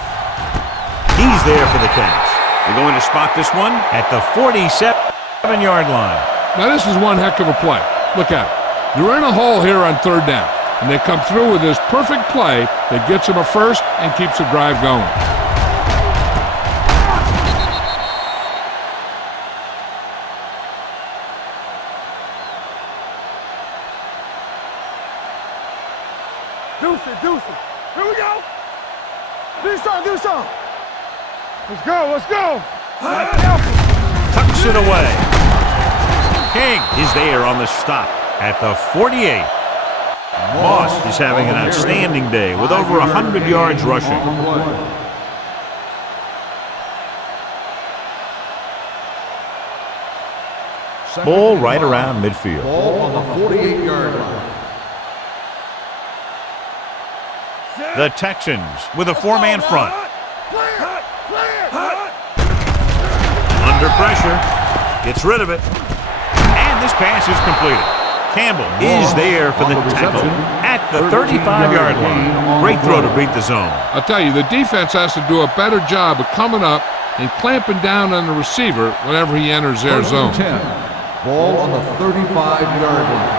He's there for the catch. They're going to spot this one at the 47-yard line. Now, this is one heck of a play. Look at it. You're in a hole here on third down, and they come through with this perfect play that gets them a first and keeps the drive going. Deuce it. Here we go. Do something. Let's go. Tucks it away. King is there on the stop at the 48. Moss is having an outstanding day with over 100 yards rushing. Ball right around midfield. Ball on the 48-yard line. The Texans with a four-man front. Under pressure. Gets rid of it. And this pass is completed. Campbell is there for the tackle at the 35-yard line. Great throw to beat the zone. I'll tell you, the defense has to do a better job of coming up and clamping down on the receiver whenever he enters their zone. 10. Ball on the 35-yard line.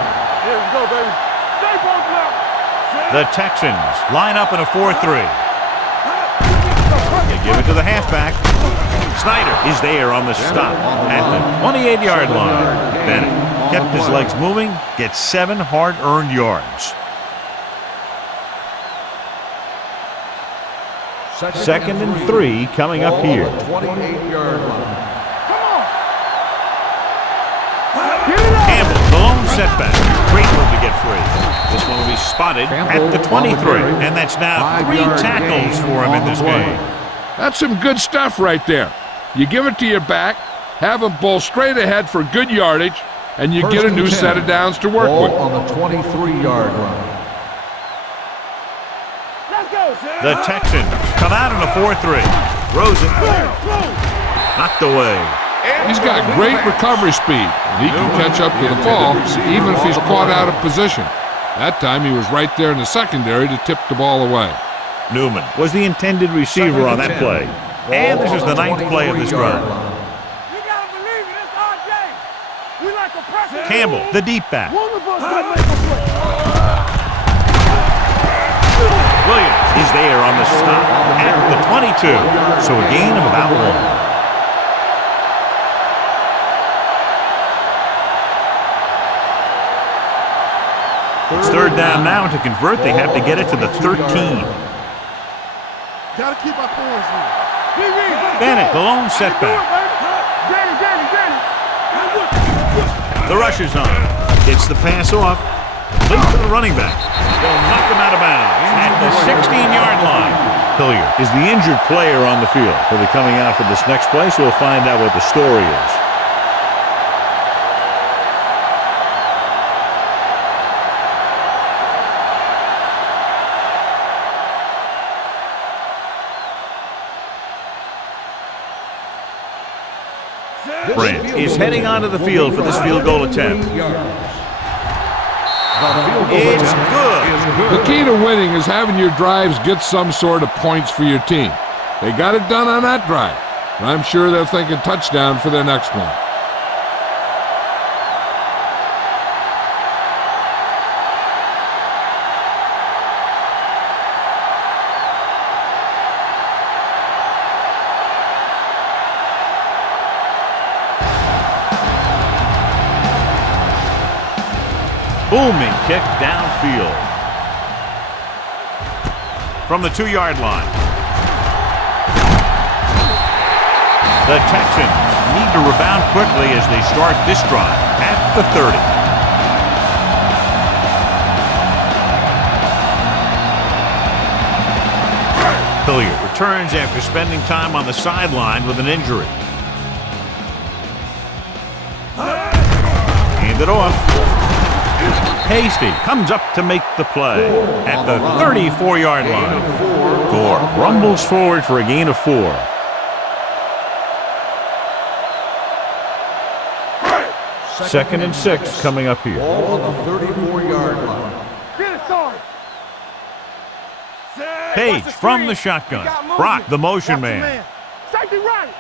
Here we go, baby. Stay both left. The Texans line up in a 4-3. They give it to the halfback. Snyder is there on the stop at the 28-yard line. Bennett kept his legs moving, gets 7 hard-earned yards. Second and 3 coming up here. 28-yard line. Campbell, the lone setback. Great move to get free. This one will be spotted at the 23. And that's now 3 tackles for him in this game. That's some good stuff right there. You give it to your back, have him bowl straight ahead for good yardage, and you get a new set of downs to work with. Ball on the 23-yard line. Let's go, Sam. The Texans come out in a 4-3. Rosie knocked away. He's got great recovery speed, and he can catch up to the ball even if he's caught out of position. That time he was right there in the secondary to tip the ball away. Newman was the intended receiver on that play. And this is the 9th play of this drive. You gotta believe it. It's our day. We like to press it. Campbell, the deep back. One of us gonna make a play. Williams is there on the stop at the 22. So a gain of about 1. It's third down now. To convert, they have to get it to the 13. Gotta keep our points in. Bennett, the lone setback. The rush is on. Gets the pass off. Complete to the running back. They'll knock him out of bounds at the 16-yard line. Hilliard is the injured player on the field. He'll be coming out for this next play, so we'll find out what the story is. Brent is heading onto the field for this field goal attempt. It's good. The key to winning is having your drives get some sort of points for your team. They got it done on that drive, and I'm sure they're thinking touchdown for their next one. Booming kick downfield. From the 2-yard line. The Texans need to rebound quickly as they start this drive at the 30. Hilliard returns after spending time on the sideline with an injury. Hand it off. Hasty comes up to make the play at the 34-yard line. Gore rumbles forward for a gain of 4. Second and 6 coming up here. Ball on the 34-yard line. Get it, sorry. Paige from the shotgun. Brock, the motion man. Safety right.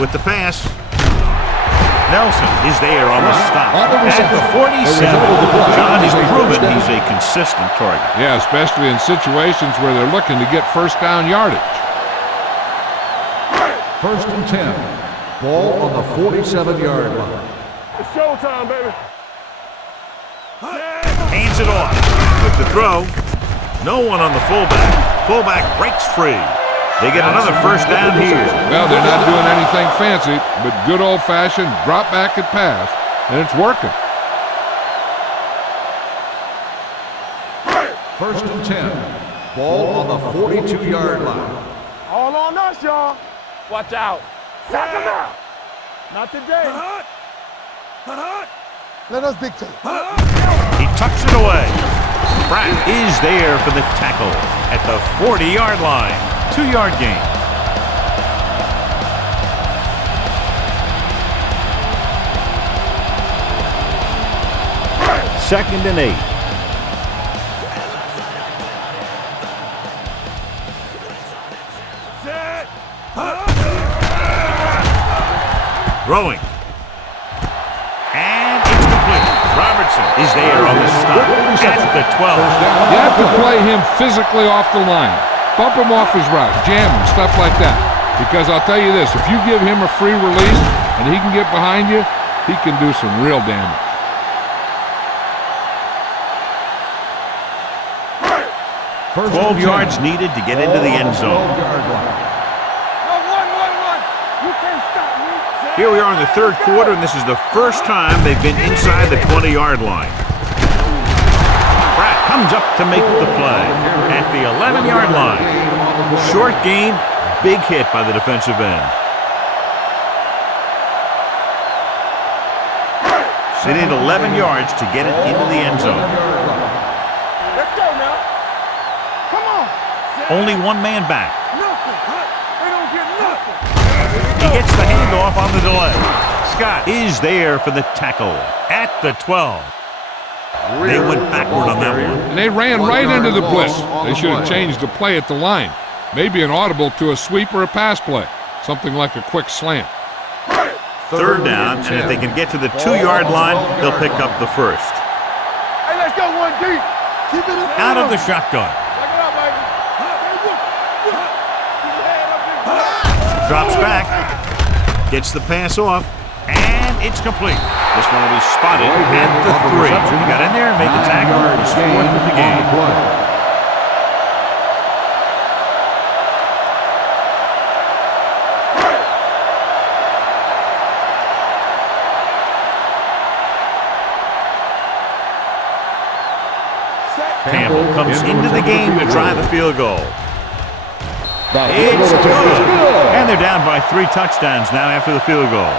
With the pass. Nelson is there on the stop. At the 47. John has proven he's a consistent target. Yeah, especially in situations where they're looking to get first down yardage. First and 10. Ball on the 47-yard line. It's showtime, baby. Hands it off. With the throw. No one on the fullback. Fullback breaks free. They get another first down here. Well, they're not doing anything fancy, but good old-fashioned drop back and pass, and it's working. First and 10. Ball on the 42-yard line. All on us, y'all. Watch out. Sack him out. Not today. Let us dictate. He tucks it away. Pratt is there for the tackle at the 40-yard line. 2-yard gain. Second and 8. Throwing. And it's complete. Robertson is there on the stop at the 12. You have to play him physically off the line. Bump him off his route, jam him, stuff like that. Because I'll tell you this, if you give him a free release and he can get behind you, he can do some real damage. First 12 yards needed to get into the end zone. No, one. You can't stop me. Here we are in the third quarter, and this is the first time they've been inside the 20-yard line. Pratt comes up to make the play at the 11-yard line. Short gain, big hit by the defensive end. They need 11 yards to get it into the end zone. Let's go now. Come on. Only one man back. Nothing. They don't get nothing. He gets the handoff on the delay. Scott is there for the tackle at the 12. They went backward on that one. And they ran right into the blitz. They should have changed the play at the line. Maybe an audible to a sweep or a pass play. Something like a quick slant. Third down, and if they can get to the 2-yard line, they'll pick up the first. Hey, let's go one deep. Keep it up. Out of the shotgun. Back it up, baby. Keep your head up. Drops back. Gets the pass off. And it's complete. This one will be spotted at the 3. He got in there and made the tackle. He's fourth with the game. Campbell comes into the game to try the field goal. It's good. And they're down by 3 touchdowns now after the field goal.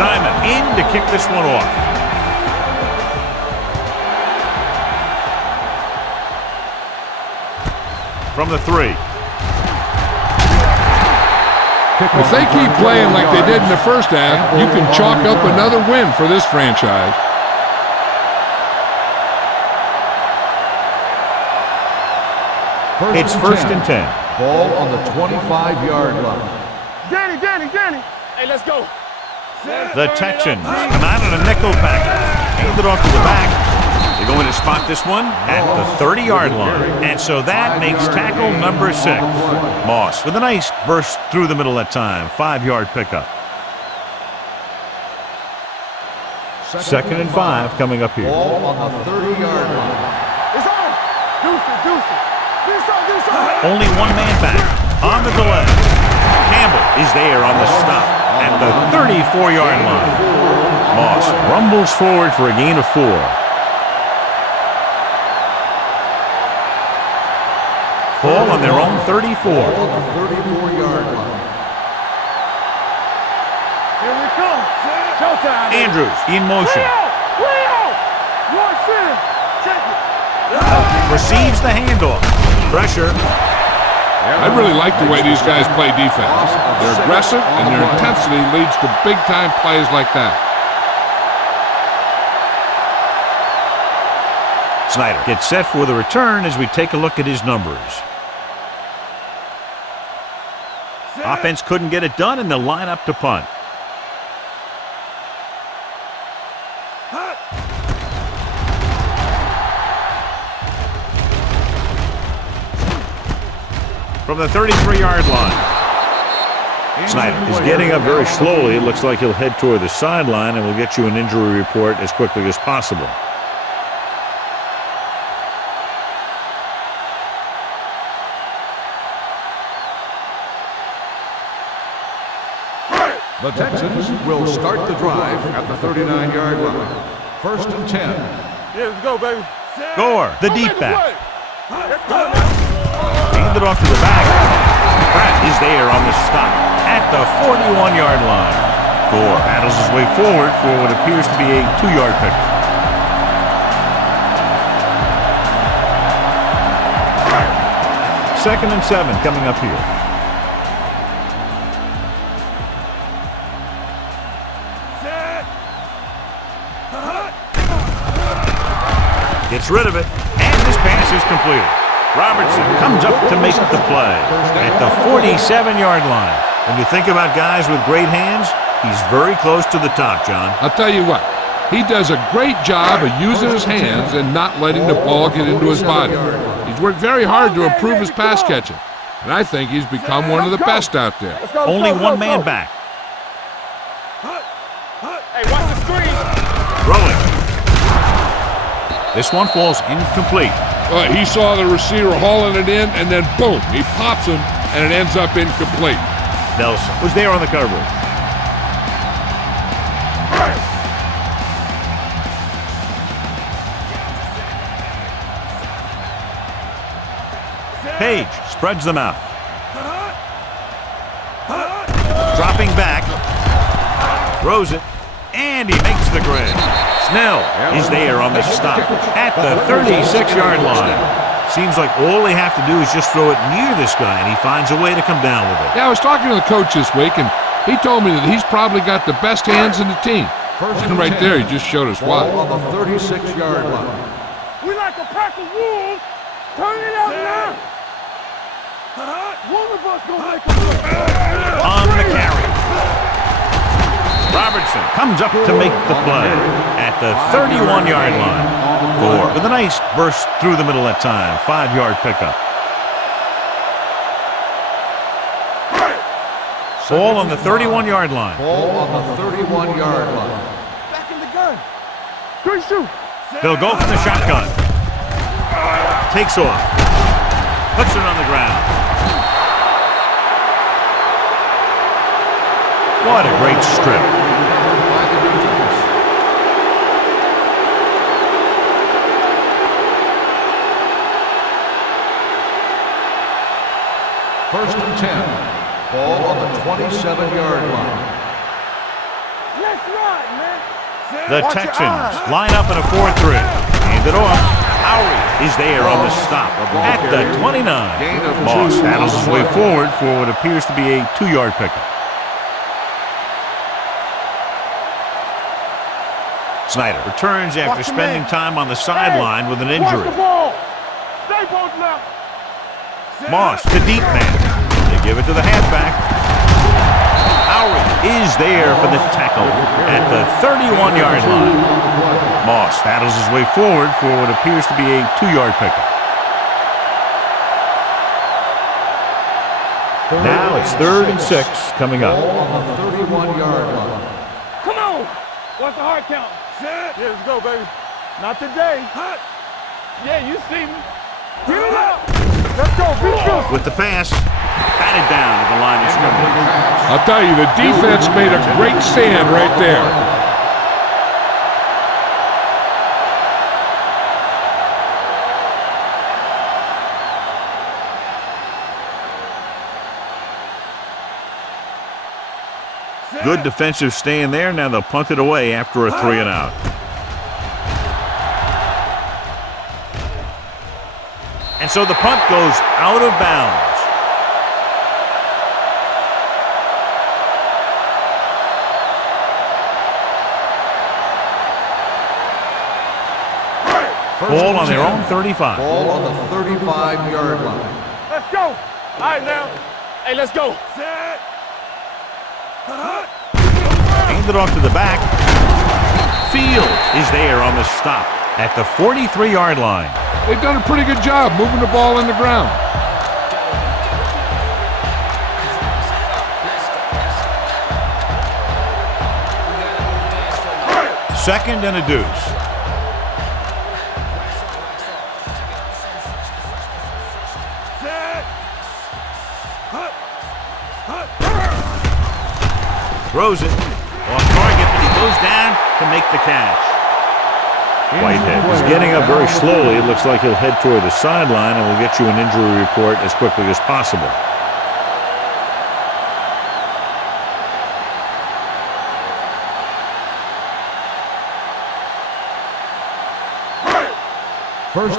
Simon in to kick this one off. From the 3. If they keep playing like they did in the first half, you can chalk up another win for this franchise. It's first and 10. Ball on the 25-yard line. Danny. Hey, let's go. The Texans come out in a nickel package. Hand it off to the back. They're going to spot this one at the 30-yard line. And so that makes tackle number 6. Moss with a nice burst through the middle that time. 5-yard pickup. Second and 5 coming up here. Ball on the 30-yard line. It's on. Deuce. Get us. Only one man back on the delay. Campbell is there on the stop at the 34-yard line. Moss rumbles forward for a gain of 4. Ball on their own 34. Ball on the 34-yard line. Here we come. Showtime. Andrews in motion. Leo! One center. Check it. Receives the handoff. Pressure. I really like the way these guys play defense. They're aggressive, and their intensity leads to big-time plays like that. Snyder gets set for the return as we take a look at his numbers. Offense couldn't get it done, and they'll line up to punt. From the 33-yard line. Snyder is getting up very slowly. It looks like he'll head toward the sideline, and we'll get you an injury report as quickly as possible. The Texans will start the drive at the 39-yard line. First and 10. Yeah, let's go, baby. Gore, the deep back. Let's go now. Handed off to the back. Pratt is there on the stop at the 41-yard line. Gore battles his way forward for what appears to be a 2-yard pickup. Second and 7 coming up here. Gets rid of it, and this pass is completed. Robertson comes up to make the play at the 47-yard line. When you think about guys with great hands, he's very close to the top, John. I'll tell you what, he does a great job of using his hands and not letting the ball get into his body. He's worked very hard to improve his pass catching, and I think he's become one of the best out there. Only one man back. Hey, watch the screen. Rolling. This one falls incomplete. He saw the receiver hauling it in, and then boom, he pops him, and it ends up incomplete. Nelson was there on the coverage. Paige spreads them out. Dropping back. Throws it. And he makes the grab. Snell is there on the stop at the 36-yard line. Seems like all they have to do is just throw it near this guy, and he finds a way to come down with it. Yeah, I was talking to the coach this week, and he told me that he's probably got the best hands in the team. And right there, he just showed us why. Ball on the 36-yard line. We like a pack of wolves. Turn it out now. One of us gonna make a play. On the carry. Robertson comes up to make the play at the 31-yard line. Gore with a nice burst through the middle that time. 5-yard pickup. Ball on the 31-yard line. Ball on the 31-yard line. Back in the gun. 3-2. They'll go from the shotgun. Takes off. Puts it on the ground. What a great strip. First and 10. Ball on the 27-yard line. Let's ride, man. The Texans line up in a 4-3. Hand it off. Howie is there on the stop at the 29. Moss handles his way forward for what appears to be a 2-yard pickup. Snyder returns after spending time on the sideline with an injury. Watch the ball. Stay both left. Moss to deep man. They give it to the halfback. Howard is there for the tackle at the 31-yard line. Moss battles his way forward for what appears to be a 2-yard pickup. Now it's 3rd and 6 coming up. On the 31-yard line. Come on. What's the hard count? Set. Yeah, let's go, baby. Not today. Hot. Yeah, you see me. Get it up. Let's go. Be good. With the pass, batted down at the line of scrimmage. I'll tell you, the defense made a great stand right there. Good defensive stand there. Now they'll punt it away after a 3 and out. And so the punt goes out of bounds. Ball on their own 35. Ball on the 35-yard line. Let's go. All right, now. Hey, let's go. Set. Hand it off to the back. Fields is there on the stop at the 43-yard line. They've done a pretty good job moving the ball in the ground. Second and a deuce. Throws it off target, but he goes down to make the catch. Whitehead is getting up very slowly. It looks like he'll head toward the sideline, and we'll get you an injury report as quickly as possible.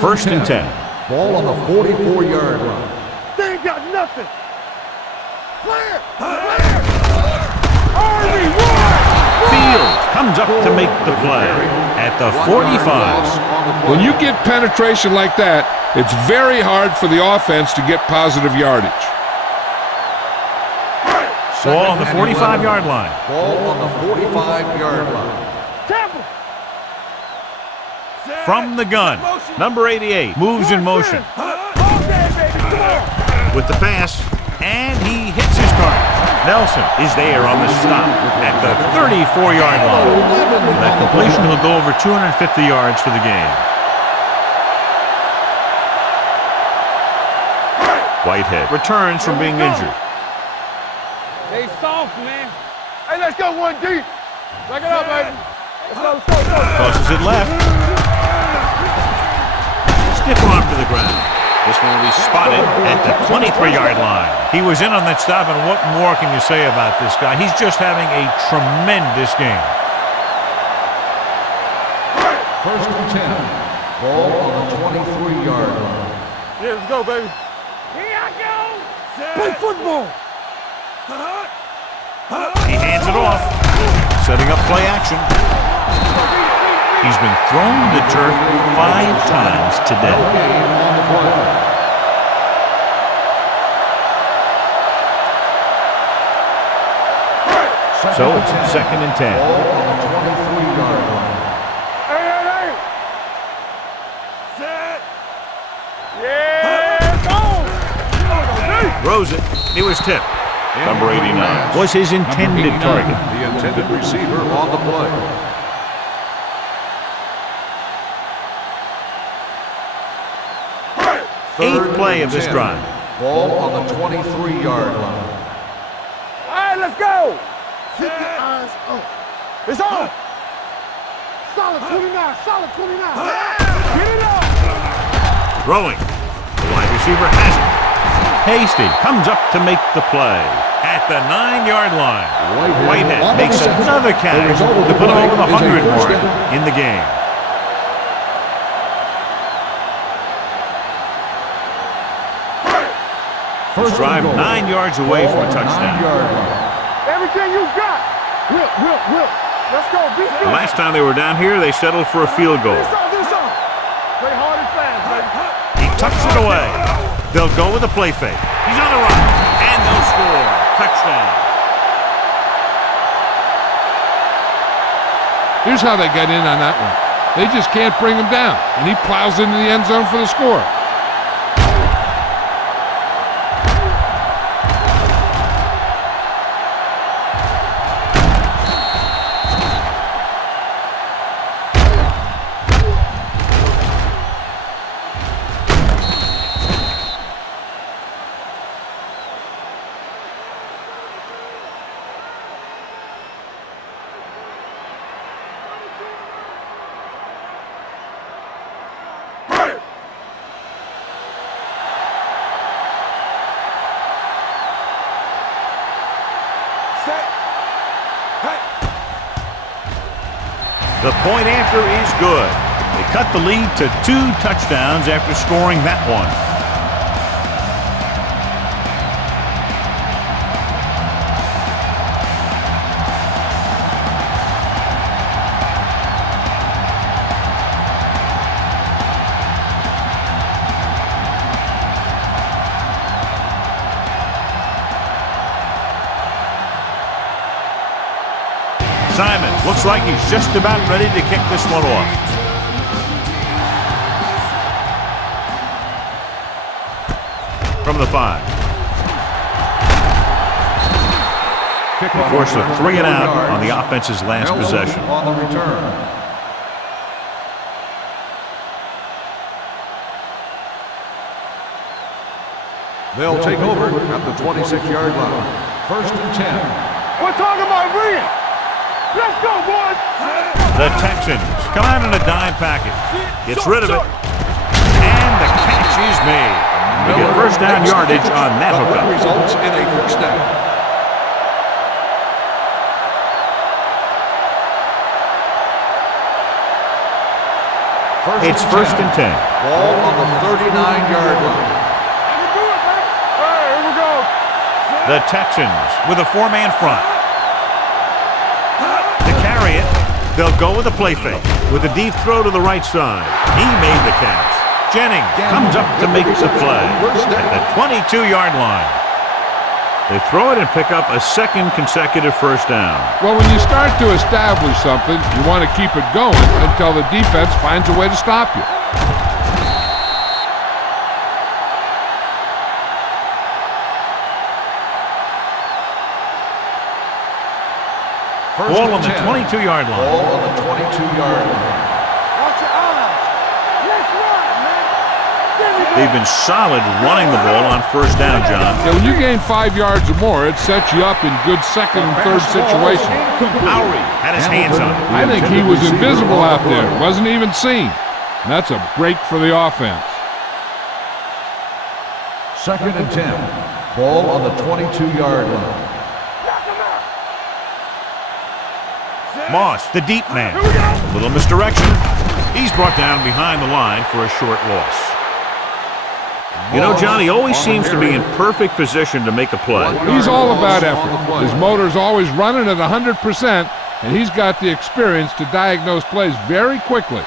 First and 10. Ball on the 44-yard line. They ain't got nothing. Clear. Fields comes up to make the play at the 45. When you get penetration like that, it's very hard for the offense to get positive yardage. Ball on the 45-yard line. Ball on the 45-yard line. Temple. From the gun, number 88 moves in motion with the pass, and he hits his target. Nelson is there on the stop at the 34-yard line. That completion will go over 250 yards for the game. Whitehead returns from being injured. They soft, man. Hey, let's go one deep. Back it up, baby. Let's go. Tosses it left. Stiff arm to the ground. This one will be spotted at the 23-yard line. He was in on that stop, and what more can you say about this guy? He's just having a tremendous game. First and 10. Ball on the 23-yard line. Yeah, let's go, baby. Here I go. Play football. He hands it off, setting up play action. He's been thrown to the turf 5 times today. So it's second and 10. Hey. Set. Yeah, go. Rosie, it was tipped. Number 89 was his intended target. The intended receiver on the play. Eighth play of this drive. Ball on the 23-yard line. All right, let's go. Keep your eyes up. It's on. Solid 29. Get it up. Throwing. The wide receiver has it. Hasty comes up to make the play at the 9-yard line. Whitehead makes another catch to put over the 100 mark in the game. First drive 9 yards away from a touchdown. Everything you got. Whip. Let's go. The last time they were down here, they settled for a field goal. Play hard and fast, baby. He tucks it away. They'll go with a play fake. He's on the run, and they'll score. Touchdown. Here's how they get in on that one. They just can't bring him down, and he plows into the end zone for the score. The point after is good. They cut the lead to 2 touchdowns after scoring that one. Simon looks like he's just about ready to kick this one off. From the 5. Force a 3 and out on the offense's last possession. On the return. They'll take over at the 26-yard line. 1st and 10. We're talking about brilliant. Let's go, boys. The Texans come out in a dime package. Gets rid of it. And the catch is made. They get first down yardage on that hookup. Results in a first down. It's 1st and 10. Ball on the 39-yard line. Here we go. The Texans with a 4-man front. To carry it, they'll go with a play fake with a deep throw to the right side. He made the catch. Jennings comes up to make the play at the 22-yard line. They throw it and pick up a 2nd consecutive first down. Well, when you start to establish something, you want to keep it going until the defense finds a way to stop you. Ball on the 22-yard line. Ball on the 22-yard line. Watch your eyes. Let's run, man. They've been solid running the ball on first down, John. Yeah, when you gain 5 yards or more, it sets you up in good 2nd and 3rd situations. Lowry had his hands on it. I think he was invisible out there. Wasn't even seen. And that's a break for the offense. 2nd and 10. Ball on the 22-yard line. Moss, the deep man. Little misdirection. He's brought down behind the line for a short loss. You know, John, he always seems to be in perfect position to make a play. He's all about effort. His motor's always running at 100%, and he's got the experience to diagnose plays very quickly.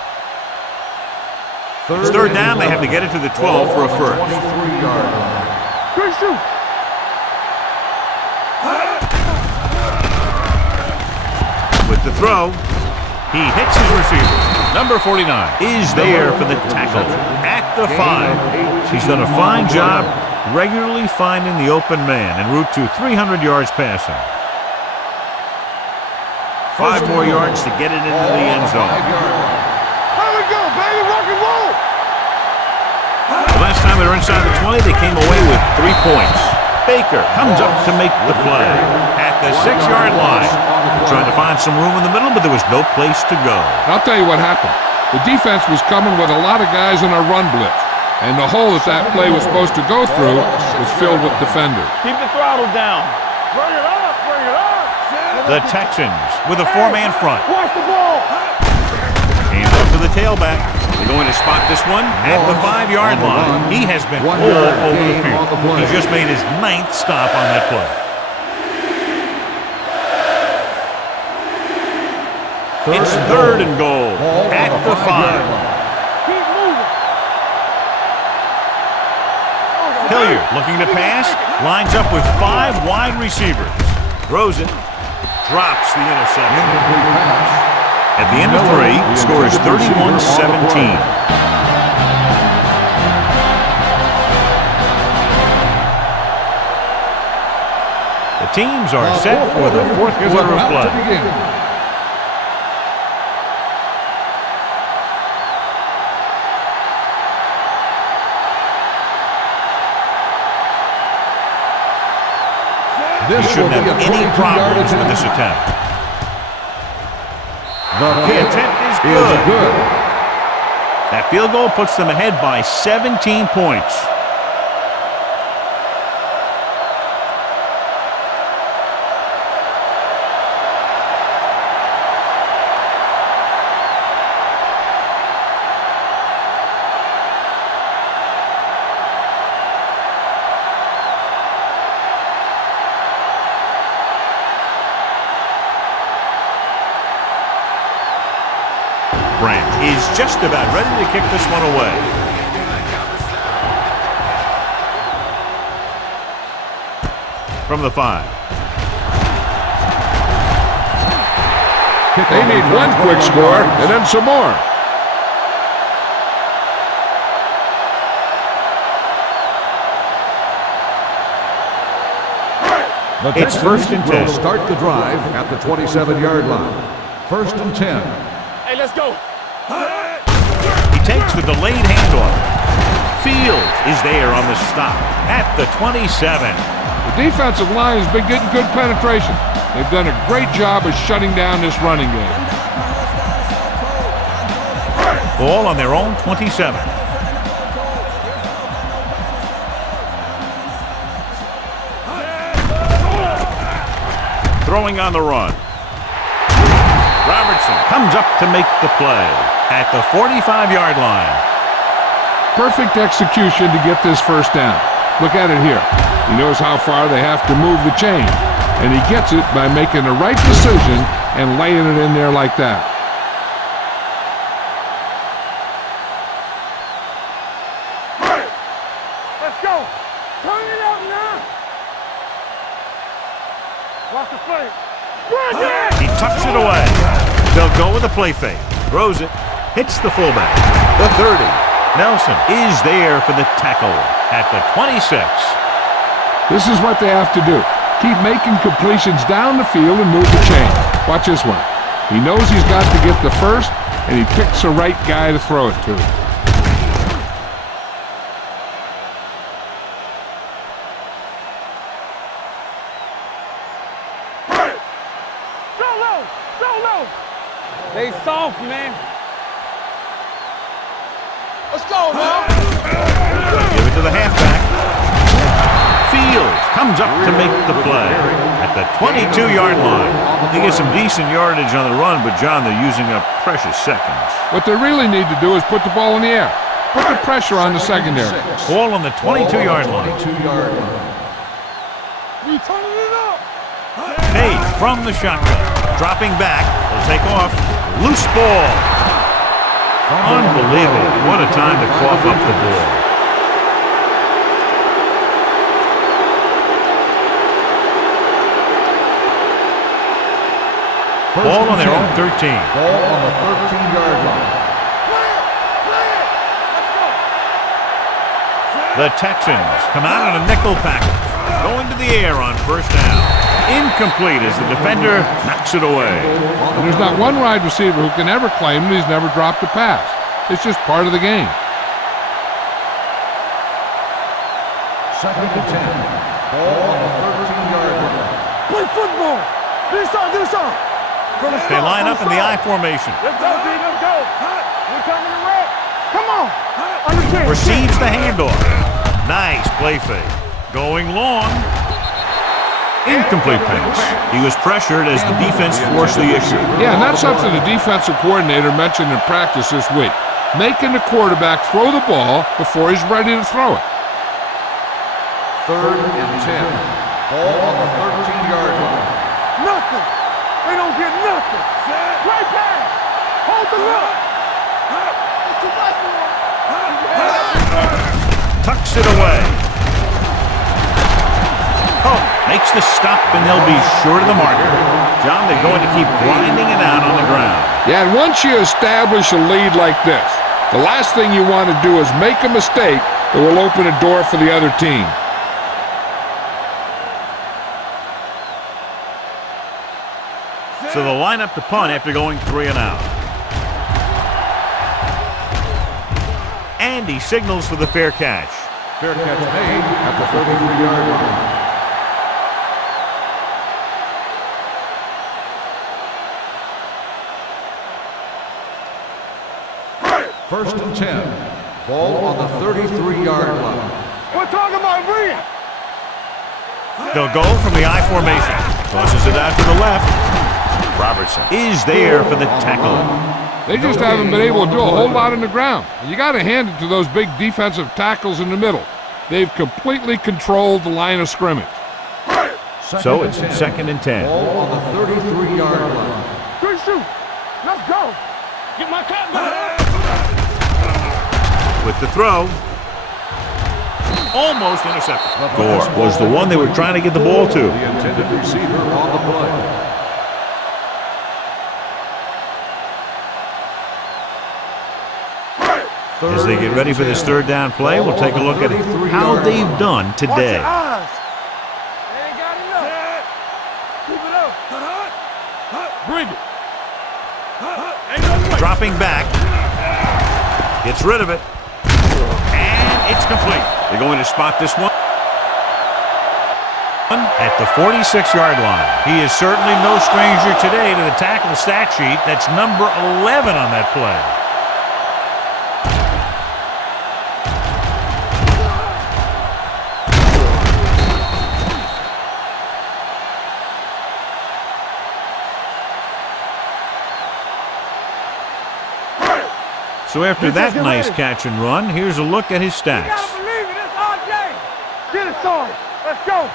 It's 3rd down. They have to get it to the 12 for a first. 23-yard line. Good shoot. With the throw, he hits his receiver. Number 49 is there for the tackle at the 5. He's done a fine job regularly finding the open man en route to 300 yards passing. 5 more yards to get it into the end zone. Here we go, baby. Rock and roll. The last time they were inside the 20, they came away with 3 points. Baker comes up to make the play at the 6-yard line. Trying to find some room in the middle, but there was no place to go. I'll tell you what happened. The defense was coming with a lot of guys in a run blitz, and the hole that play was supposed to go through was filled with defenders. Keep the throttle down. Bring it up. Bring it up. The Texans with a 4-man front. Watch the ball. Hands off to the tailback. They're going to spot this one at the 5-yard line. He has been all over the field. He just made his 9th stop on that play. It's 3rd and goal at the 5. Keep moving. Hilliard looking to pass. Lines up with 5 wide receivers. Rosie drops the interception. At the end of 3, the score is 31-17. The teams are set for the 4th quarter of play. He shouldn't have any problems with this attempt. The attempt is good. That field goal puts them ahead by 17 points. Is just about ready to kick this one away. From the 5. They need one quick score and then some more. It's 1st and 10. Will start the drive at the 27-yard line. 1st and 10. Hey, let's go. He takes the delayed handoff. Fields is there on the stop at the 27. The defensive line has been getting good penetration. They've done a great job of shutting down this running game. Ball on their own 27. Throwing on the run. Robertson comes up to make the play at the 45-yard line. Perfect execution to get this first down. Look at it here. He knows how far they have to move the chain, and he gets it by making the right decision and laying it in there like that. Let's go. Turn it up now. Watch the play. He tucks it away. They'll go with a play fake. Rosie hits the fullback. The 30. Nelson is there for the tackle at the 26. This is what they have to do. Keep making completions down the field and move the chain. Watch this one. He knows he's got to get the first, and he picks the right guy to throw it to. They soft, man. Let's go now. Give it to the halfback. Fields comes up to make the play at the 22-yard line. They get some decent yardage on the run, but, John, they're using up precious seconds. What they really need to do is put the ball in the air. Put the pressure on the secondary. Ball on the 22-yard line. We turning it up. Paige from the shotgun. Dropping back. Will take off. Loose ball. Unbelievable. What a time to cough up the ball. Ball on their own 13. Ball on the 13-yard line. The Texans come out in a nickel package. Going to the air on first down. Incomplete as the defender knocks it away. And there's not one wide receiver who can ever claim that he's never dropped a pass. It's just part of the game. 2nd and 10. Ball on the 13-yard line. Play football. Do something. They line up in the I formation. Let's go, D. Let's go. We're coming to red. Come on. Understand. Receives the handoff. Nice play fake. Going long. Incomplete pass. He was pressured as the defense forced the issue. Yeah, and that's something the defensive coordinator mentioned in practice this week. Making the quarterback throw the ball before he's ready to throw it. 3rd and 10. Ball on the 13-yard line. Nothing. They don't get nothing. Right pass. Hold the look. Tucks it away. Makes the stop, and they'll be short of the marker. John, they're going to keep grinding it out on the ground. Yeah, and once you establish a lead like this, the last thing you want to do is make a mistake that will open a door for the other team. So they'll line up to punt after going 3 and out. And he signals for the fair catch. Fair catch made at the 33-yard line. First and 10. Ball on the 33-yard line. We're talking about Bree. They'll go from the I formation. Tosses it out to the left. Robertson is there for the tackle. They just haven't been able to do a whole lot on the ground. You got to hand it to those big defensive tackles in the middle. They've completely controlled the line of scrimmage. So it's 2nd and 10. Ball on the 33-yard line. Good shoot. Let's go. Get my cut back. With the throw. Almost intercepted. Gore was the one they were trying to get the ball to. The intended receiver on the play. As they get ready for this 3rd down play, we'll take a look at how they've done today. Bring it. Dropping back. Gets rid of it. And it's complete. They're going to spot this one at the 46-yard line. He is certainly no stranger today to the tackle stat sheet. That's number 11 on that play. So after that nice catch and run, here's a look at his stats. You gotta believe it. It's our game. Get it started. Let's go.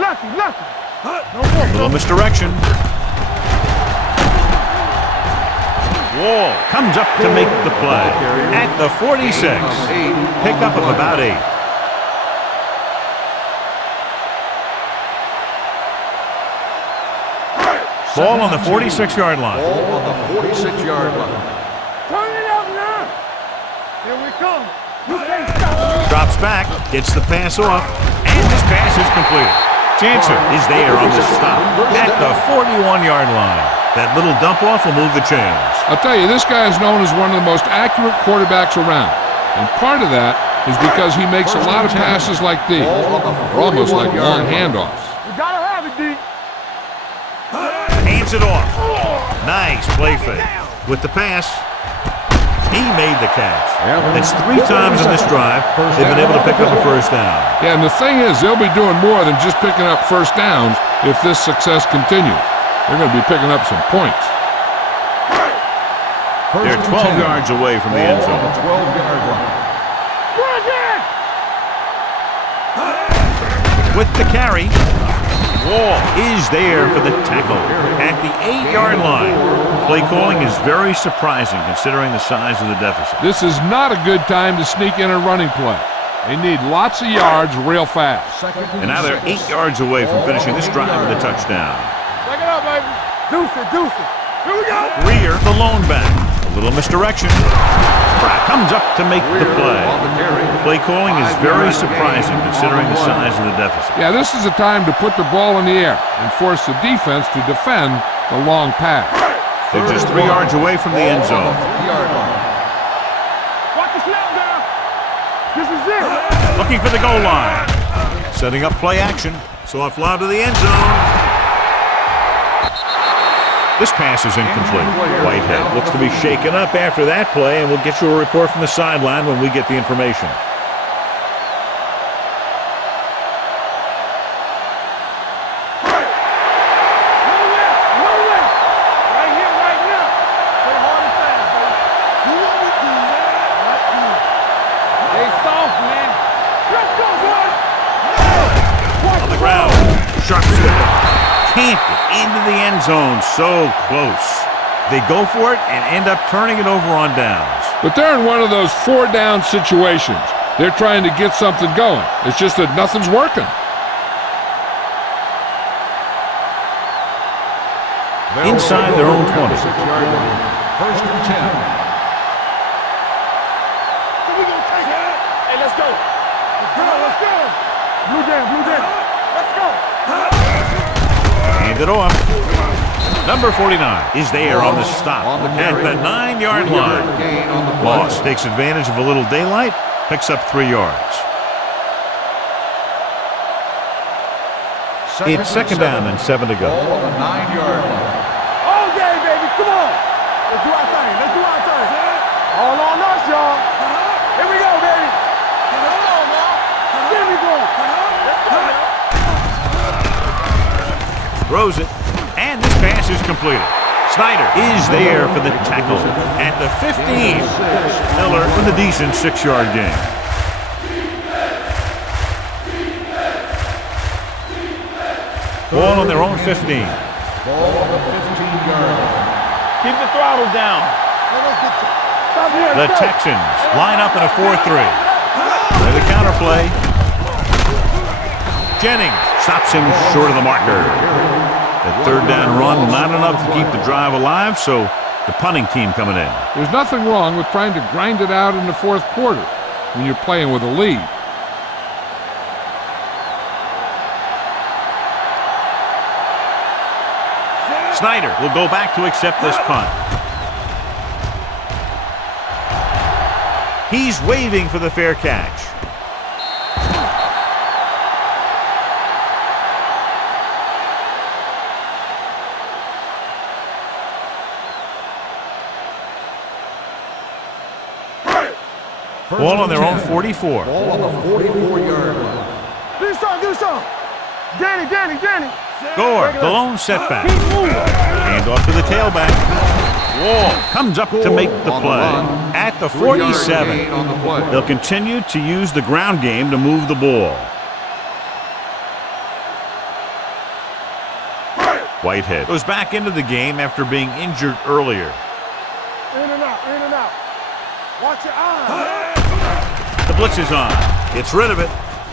Lucky. No more. Little misdirection. Wall comes up to make the play at the 46. Pickup of about 8. Ball on the 46-yard line. Ball on the 46-yard line. Turn it up now. Here we come. You can't stop me. Drops back, gets the pass off, and this pass is completed. Jansen is there on the stop at the 41-yard line. That little dump off will move the chains. I'll tell you, this guy is known as one of the most accurate quarterbacks around. And part of that is because he makes a lot of passes like these. They're almost like long handoffs. You gotta have it, D. Hands it off. Nice play fake. With the pass, he made the catch. That's 3 times in this drive they've been able to pick up a 1st down. Yeah, and the thing is, they'll be doing more than just picking up 1st downs if this success continues. They're going to be picking up some points. They're 12 yards away from the end zone. 12-yard line. With the carry, Wall is there for the tackle at the 8-yard line. Play calling is very surprising considering the size of the deficit. This is not a good time to sneak in a running play. They need lots of yards real fast. And now they're 8 yards away from finishing this drive with a touchdown. Check it out, baby. Deuce it. Here we go. Greer, the lone back. A little misdirection. Pratt comes up to make the play. Play calling is very surprising considering the size of the deficit. Yeah, this is a time to put the ball in the air and force the defense to defend the long pass. They're just 3 yards away from the end zone. Watch the snap down. This is it. Looking for the goal line. Setting up play action. Soft lob to the end zone. This pass is incomplete. Whitehead looks to be shaken up after that play, and we'll get you a report from the sideline when we get the information. Nowhere. Right here, right now. Play hard and fast, baby. You want me to do that? Stay soft, man. Let's go, boy. On the ground. Sharpshooter. Can't get into the end zone. So close. They go for it and end up turning it over on downs. But they're in one of those 4-down situations. They're trying to get something going. It's just that nothing's working. Inside their own 20. First and 10. So we gonna take it. Hey, let's go. Let's go. Blue down. Let's go. Hand it off. Number 49 is there on the stop at the 9-yard line. Moss takes advantage of a little daylight, picks up 3 yards. It's second down and 7 to go. Ball on the 9-yard line. All day, baby. Come on. Let's do our thing. All on us, y'all. Here we go, baby. Let's go now. Here we go. Let's go now. Throws it, and this pass is completed. Snyder is there for the tackle at the 15. Miller with a decent 6-yard gain. Ball on their own 15. Ball on the 15-yard line. Keep the throttle down. The Texans line up in a 4-3. There's the counterplay. Jennings stops him short of the marker. The third down run, not enough to keep the drive alive, so the punting team coming in. There's nothing wrong with trying to grind it out in the fourth quarter when you're playing with a lead. Snyder will go back to accept this punt. He's waving for the fair catch. Ball on their own 44. Ball on the 44-yard line. Do something. Danny. Gore, the lone setback. Hand off to the tailback. Wall comes up to make the play at the 47. They'll continue to use the ground game to move the ball. Whitehead goes back into the game after being injured earlier. In and out. Watch your eyes. The blitz is on. Gets rid of it.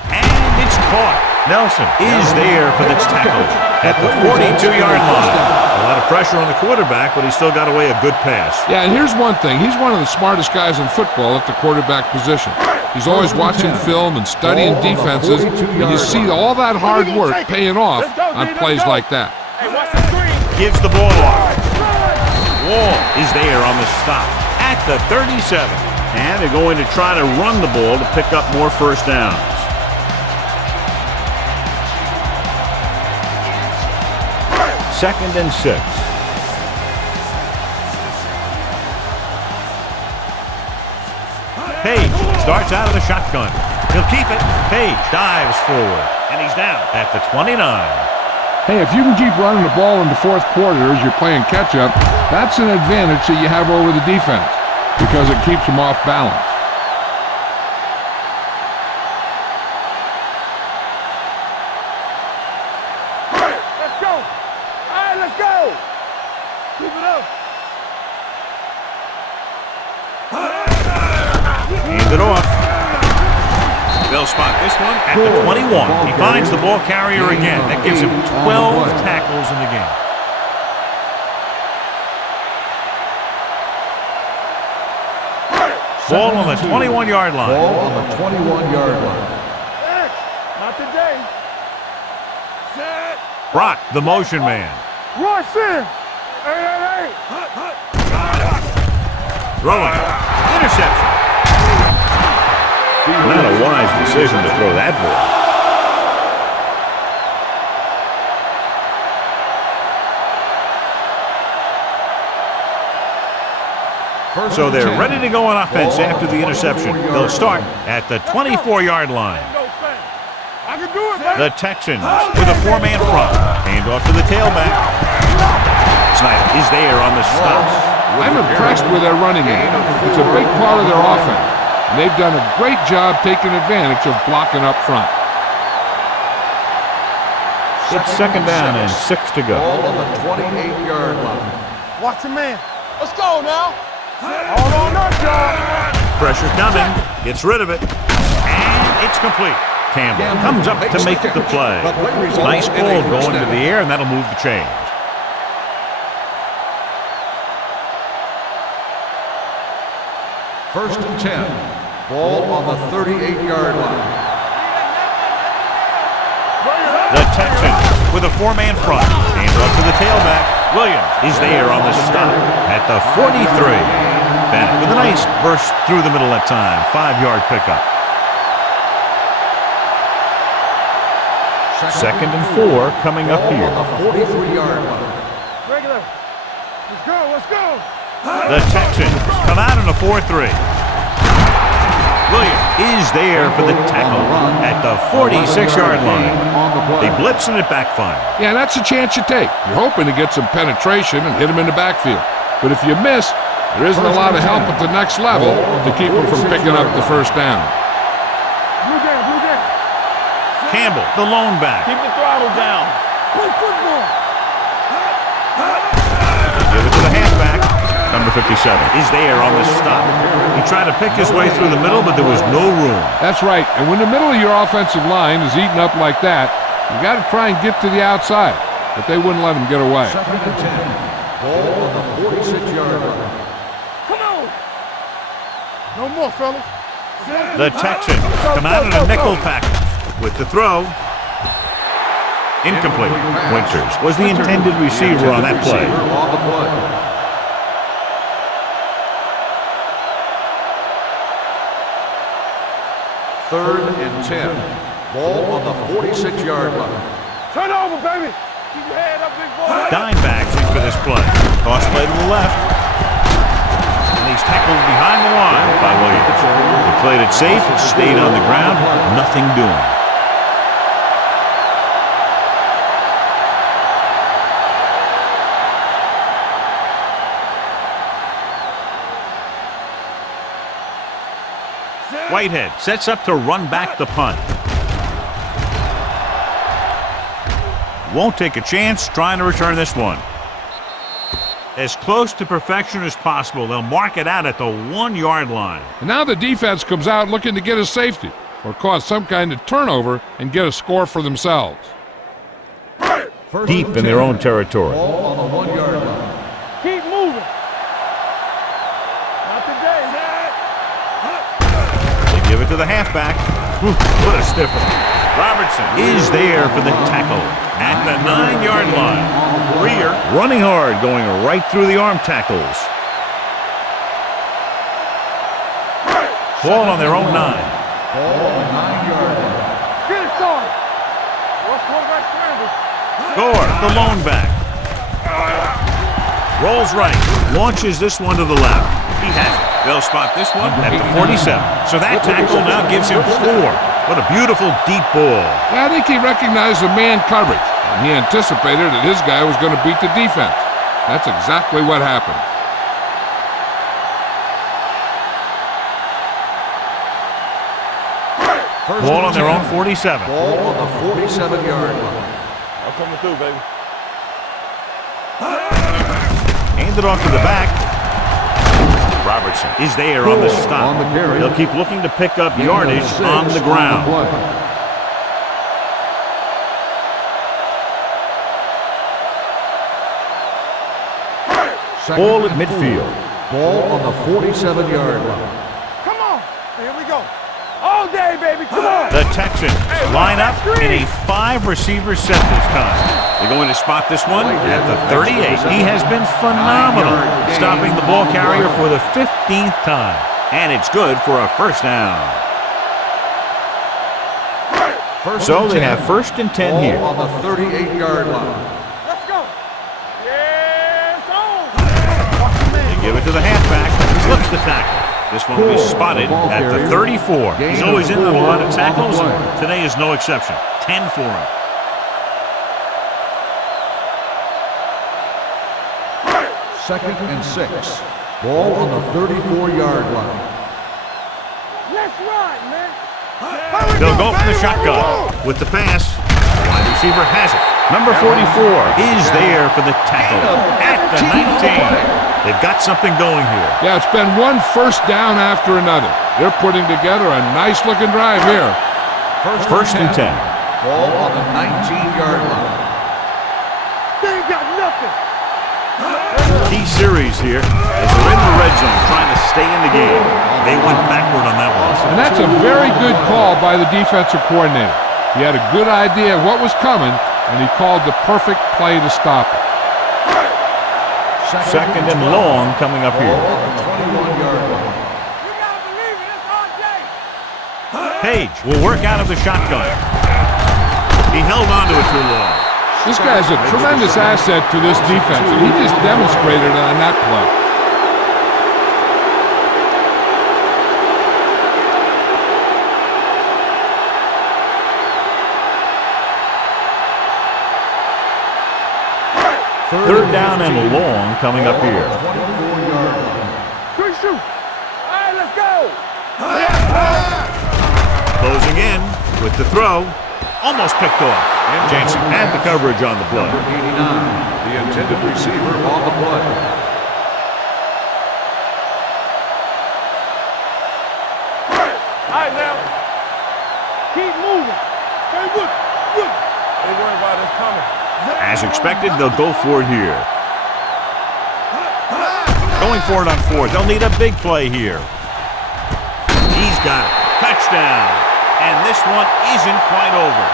And it's caught. Nelson is there for the tackle at the 42-yard line. A lot of pressure on the quarterback, but he still got away a good pass. Yeah, and here's one thing. He's one of the smartest guys in football at the quarterback position. He's always watching film and studying defenses, and you see all that hard work paying off on plays like that. Gives the ball off. Wall is there on the stop at the 37. And they're going to try to run the ball to pick up more first downs. Second and 6. Paige starts out of the shotgun. He'll keep it. Paige dives forward, and he's down at the 29. Hey, if you can keep running the ball in the fourth quarter as you're playing catch-up, that's an advantage that you have over the defense because it keeps them off balance. Keep it up. Hand it off. They'll spot this one at the 21. He finds the ball carrier again. That gives him 12 tackles in the game. Ball on the 21-yard line. Ball on the 21-yard line. Not today. Set. Brock, the motion man. Robertson. Hey. Throwing. Interception. Not a wise decision to throw that ball. So they're ready to go on offense after the interception. They'll start at the 24-yard line. I can do it, man. The Texans with a four-man front. Hand off to the tailback. Snyder is there on the stop. I'm impressed with their running game. It's a big part of their offense. And they've done a great job taking advantage of blocking up front. It's second down and 6 to go. Ball on the 28-yard line. Watch the man. Let's go now. All on us, y'all. Pressure coming. Gets rid of it. It's complete. Campbell comes up to make the play. Nice ball going to the air, and that'll move the chains. First and 10. Ball on the 38-yard line. The Texans with a four-man front. Hands off to the tailback. Williams is there on the stop at the 43. Bennett with a nice burst through the middle that time. 5-yard pickup. Second and 4 coming up here. On the 43-yard line. Regular. Let's go, let's go. The Texans come out in a 4-3. Williams is there for the tackle at the 46-yard line. They blitz and it backfires. Yeah, that's a chance you take. You're hoping to get some penetration and hit him in the backfield. But if you miss, there isn't a lot of help at the next level to keep him from picking up the first down. Blue down, blue down. Campbell, the lone back. Keep the throttle down. Play football. Give it to the halfback. Number 57 is there on the stop. He tried to pick his way through the middle, but there was no room. That's right. And when the middle of your offensive line is eaten up like that, you got to try and get to the outside. But they wouldn't let him get away. Second and 10. Ball on the 46-yard line. Come on. No more, fellas. The Texans come out in a nickel package with the throw. Incomplete. Winters was the intended receiver on that play. Third and 10. Ball on the 46-yard line. Turn over, baby. Keep your head up, big boy. Dime backs in for this play. Toss play to the left. And he's tackled behind the line by Williams. He played it safe, stayed on the ground, nothing doing. Whitehead sets up to run back the punt. Won't take a chance trying to return this one. As close to perfection as possible. They'll mark it out at the 1-yard line. And now the defense comes out looking to get a safety or cause some kind of turnover and get a score for themselves. Deep in their own territory. Ball on the 1-yard line. Keep moving. Not today. They give it to the halfback. What a stiffer. Robertson is there for the tackle at the 9-yard line. Rear running hard, going right through the arm tackles. Ball on their own 9. Ball on the 9-yard line. Get it started. What's quarterback scramble? Gore, the lone back. Rolls right, launches this one to the left. He has it. They'll spot this one at the 47. So that tackle now gives him 4. What a beautiful deep ball. I think he recognized the man coverage, and he anticipated that his guy was going to beat the defense. That's exactly what happened. Ball on their own 47. Ball on the 47-yard line. I'm coming through, baby. Handed off to the back. Robertson is there on the stop. They'll keep looking to pick up yardage on the ground. Ball at midfield. Ball on the 47-yard line. Come on. Here we go. All day, baby. Come on. The Texans line up in a 5-receiver set this time. They're going to spot this one at the 38. He has been phenomenal, stopping the ball carrier for the 15th time. And it's good for a first down. So they have first and 10 here. Ball on the 38-yard line. Let's go. Yes, on. They give it to the halfback. He slips the tackle. This one will be spotted at the 34. He's always in on a lot of tackles. Today is no exception. 10 for him. Second and 6. Ball on the 34-yard line. Let's ride, man. They'll go for the shotgun with the pass. The wide receiver has it. Number 44 is there for the tackle at the 19. They've got something going here. Yeah, it's been one first down after another. They're putting together a nice-looking drive here. First and 10. Ball on the 19-yard line. They ain't got nothing. Key series here as they're in the red zone trying to stay in the game. They went backward on that one. And that's a very good call by the defensive coordinator. He had a good idea of what was coming, and he called the perfect play to stop it. Second and long coming up here. 21-yard line. You gotta believe it. It's our day. Page will work out of the shotgun. He held on to it too long. This guy's a tremendous asset to this defense, and he just demonstrated it on that play. Third down and long coming up here. 24-yard line. Quick shoot. All right, let's go. Closing in with the throw. Almost picked off. Jansen had the coverage on the play. Number 89, the intended receiver on the play. All right, now. Keep moving. Stay with. They worry about us coming. As expected, they'll go for it here. Going for it on fourth. They'll need a big play here. He's got it. Touchdown. And this one isn't quite over.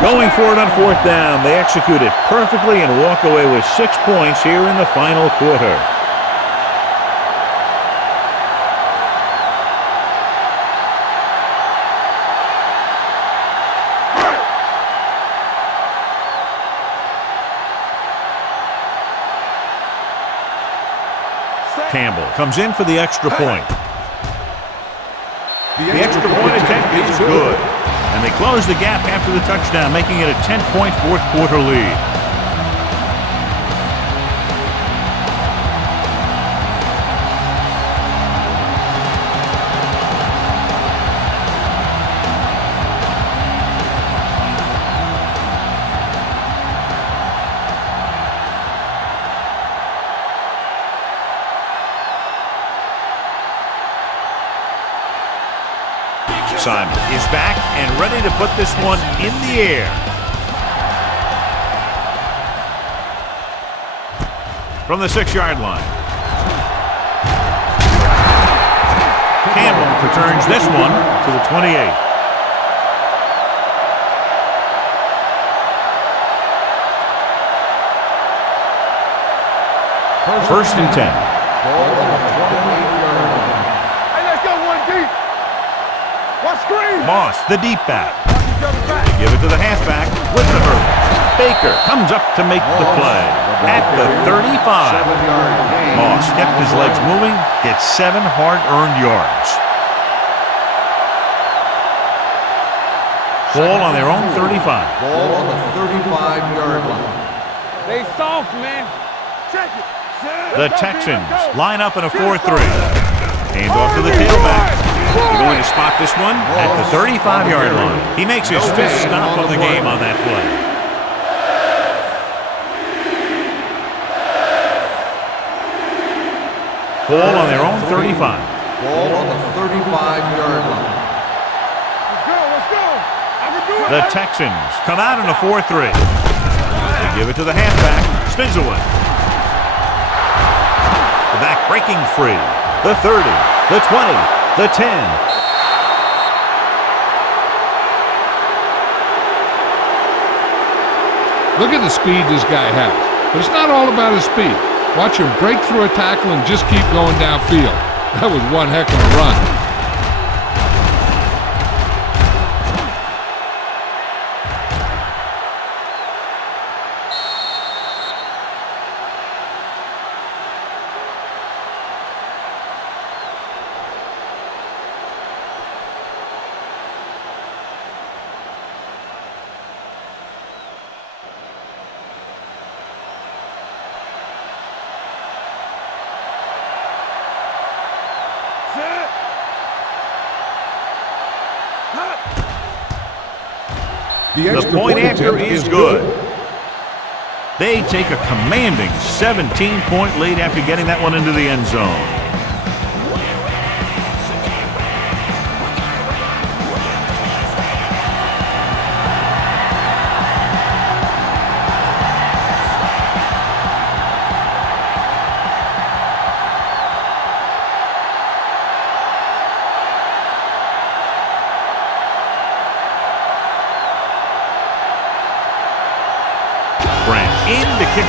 Going for it on fourth down. They execute it perfectly and walk away with 6 points here in the final quarter. Campbell comes in for the extra point. The extra point attempt is good. And they close the gap after the touchdown, making it a 10-point fourth quarter lead. Simon is back and ready to put this one in the air. From the 6-yard line. Campbell returns this one to the 28. First and 10. Ball on the 28-yard line. Hey, let's go one deep. What screen? Moss, the deep back. Watch each other back. Give it to the halfback with the hurdle. Baker comes up to make the play at the 35. 7-yard gain. Moss kept his legs moving, gets 7 hard-earned yards. Ball on their own 35. Ball on the 35-yard line. They soft, man. Check it. The Texans line up in a 4-3. Hand off to the tailback. They're going to spot this one at the 35-yard line. He makes his 5th stop of the game on that play. Ball on their own 35. Ball on the 35-yard line. Let's go. I can do it. The Texans come out in a 4-3. They give it to the halfback. Spins away. The back breaking free. The 30, the 20. The 10. Look at the speed this guy has. But it's not all about his speed. Watch him break through a tackle and just keep going downfield. That was one heck of a run. The point after is good. They take a commanding 17-point lead after getting that one into the end zone.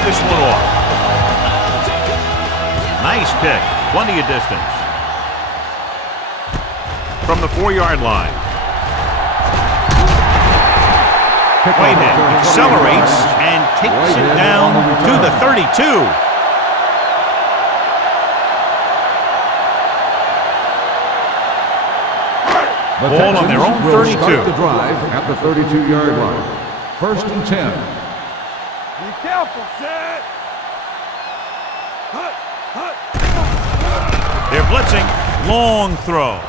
this one off. Nice pick. Plenty of distance. From the 4-yard line. Whitehead accelerates and takes it down to the 32. Ball on their own 32. Start the drive at the 32-yard line. First and 10. Be careful. Set. They're blitzing. Long throw.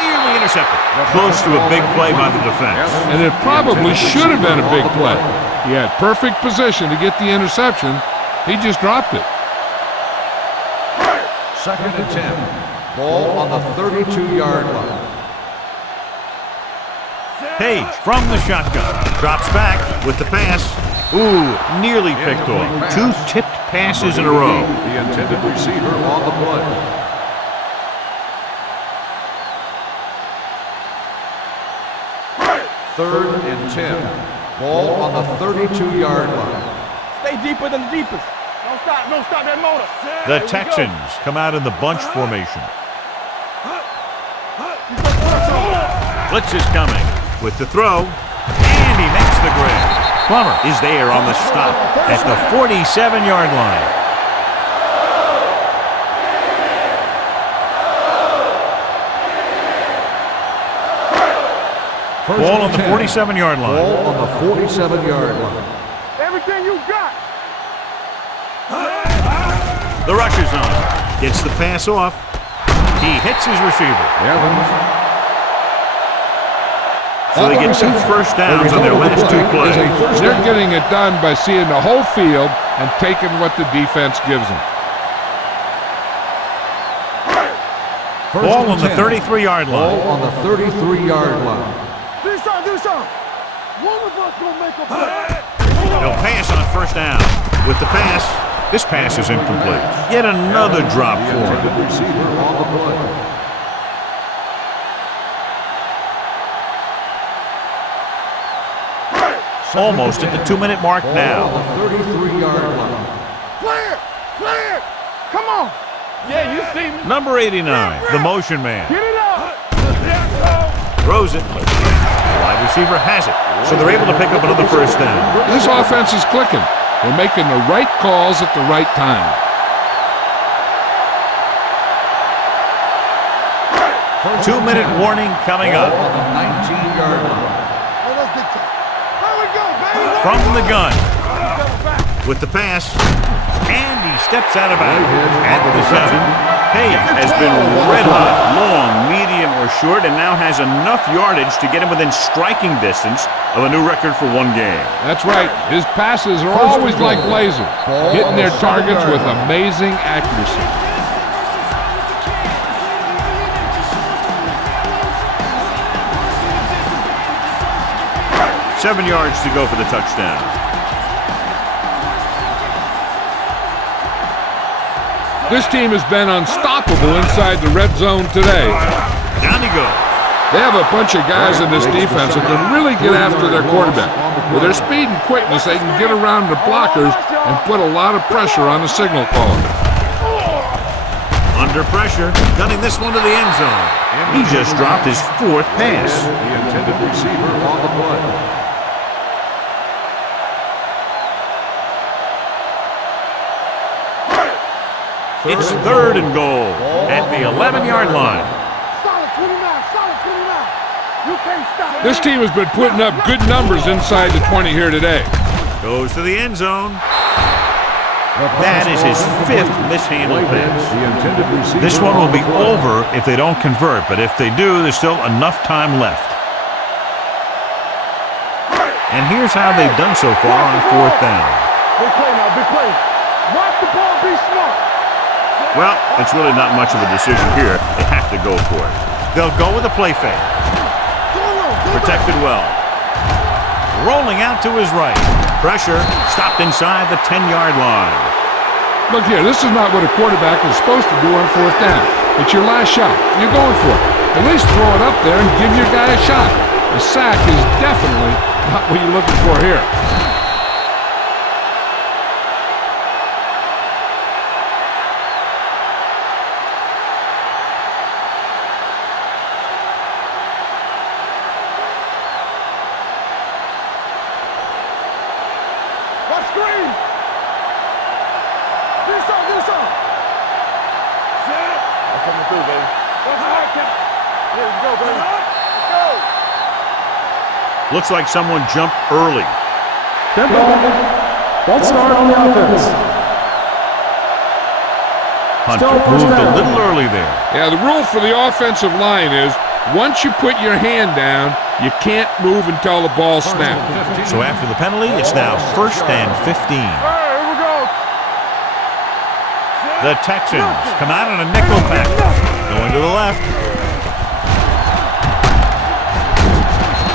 Nearly intercepted. Close to a big play by the defense. And it probably should have been a big play. He had perfect position to get the interception. He just dropped it. Second and 10. Ball on the 32-yard line. Paige from the shotgun. Drops back with the pass. Ooh, nearly picked off. 2 tipped passes in a row. The intended receiver on the play. Third and 10. Ball on the 32-yard line. Stay deeper than the deepest. Don't stop that motor. The Texans come out in the bunch formation. Blitz is coming with the throw, and he makes the grab. Plummer is there on the stop at the 47-yard line. Ball on the 47-yard line. Ball on the 47-yard line. Everything you got. The rush is on. Gets the pass off. He hits his receiver. Evans. So they get 2 first downs on their last 2 plays. They're getting it done by seeing the whole field and taking what the defense gives them. Ball on the 33-yard line. Ball on the 33-yard line. Do something. One of us gonna make a play. They'll pass on first down. With the pass, this pass is incomplete. Yet another drop for him. Receiver on the play. Almost at the 2-minute mark now. On the 33-yard line. Clear. Come on. Yeah, you see me. Number 89, the motion man. Get it up. Throws it. The wide receiver has it. So they're able to pick up another first down. This offense is clicking. They're making the right calls at the right time. 2-minute warning coming up. On the 19-yard line. From the gun. With the pass. And he steps out of bounds. At the 7. Paige has been red hot, long, medium, or short, and now has enough yardage to get him within striking distance of a new record for 1 game. That's right. His passes are always like lasers, hitting their targets with amazing accuracy. Seven yards to go for the touchdown. This team has been unstoppable inside the red zone today. Down he goes. They have a bunch of guys in this defense that can really get after their quarterback. With their speed and quickness, they can get around the blockers and put a lot of pressure on the signal caller. Under pressure, gunning this one to the end zone. He just dropped his 4th pass. The intended receiver on the play. It's 3rd and goal at the 11-yard line. Solid 29. You can't stop. This team has been putting up good numbers inside the 20 here today. Goes to the end zone. That is his 5th mishandled pass. This one will be over if they don't convert, but if they do, there's still enough time left. And here's how they've done so far on 4th down. Big play now, big play. Watch the ball, be smart. Well, it's really not much of a decision here. They have to go for it. They'll go with a play fake. Protected well. Rolling out to his right. Pressure stopped inside the 10-yard line. Look here, this is not what a quarterback is supposed to do on 4th down. It's your last shot. You're going for it. At least throw it up there and give your guy a shot. A sack is definitely not what you're looking for here. Looks like someone jumped early. Dead ball. False start on the offense. Hunter moved a little early there. Yeah, the rule for the offensive line is once you put your hand down, you can't move until the ball snaps. So after the penalty, it's now 1st and 15. Here we go. The Texans come out on a nickel pack. Going to the left.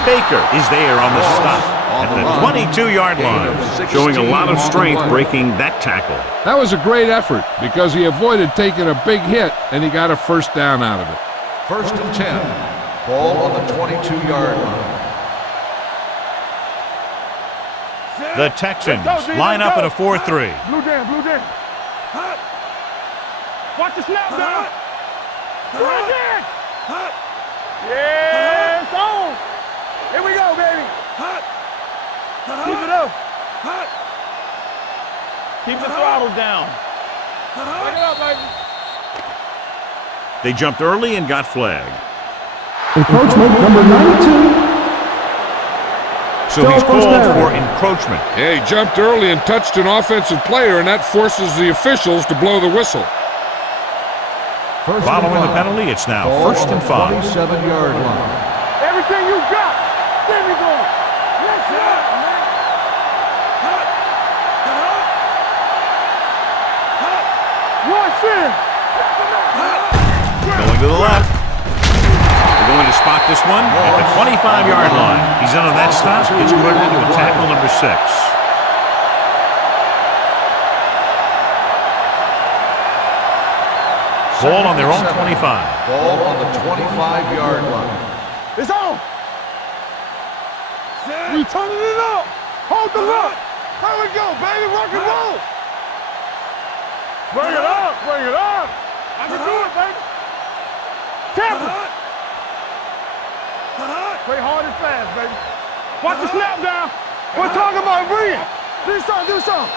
Baker is there on the stop at the 22-yard line, showing a lot of strength breaking that tackle. That was a great effort because he avoided taking a big hit and he got a first down out of it. 1st and 10. Ball on the 22-yard line. The Texans line up in a 4-3. Blue jam, blue jam. Watch the snap down. Blue jam. Yeah, it's on. Here we go, baby. Keep it up. Keep the throttle down. Bring it up, baby. They jumped early and got flagged. Encroachment number 92. So he's called for encroachment. Yeah, he jumped early and touched an offensive player, and that forces the officials to blow the whistle. Following the penalty, it's now 1st and 5. 27-yard line. Everything you got. There we go. Let's go, man. Watch it. Going to the left. They're going to spot this one at the 25-yard line. He's under that stop. It's credited with tackle number 6. Ball on their own 25. Ball on the 25-yard line. It's on. We turning it up. Hold the look. There we go, baby. Rock and roll. Bring it up. Bring it up. I can do it, baby. Tap it. Play hard and fast, baby. Watch the snap down. We're talking about bring it. Do something, do something.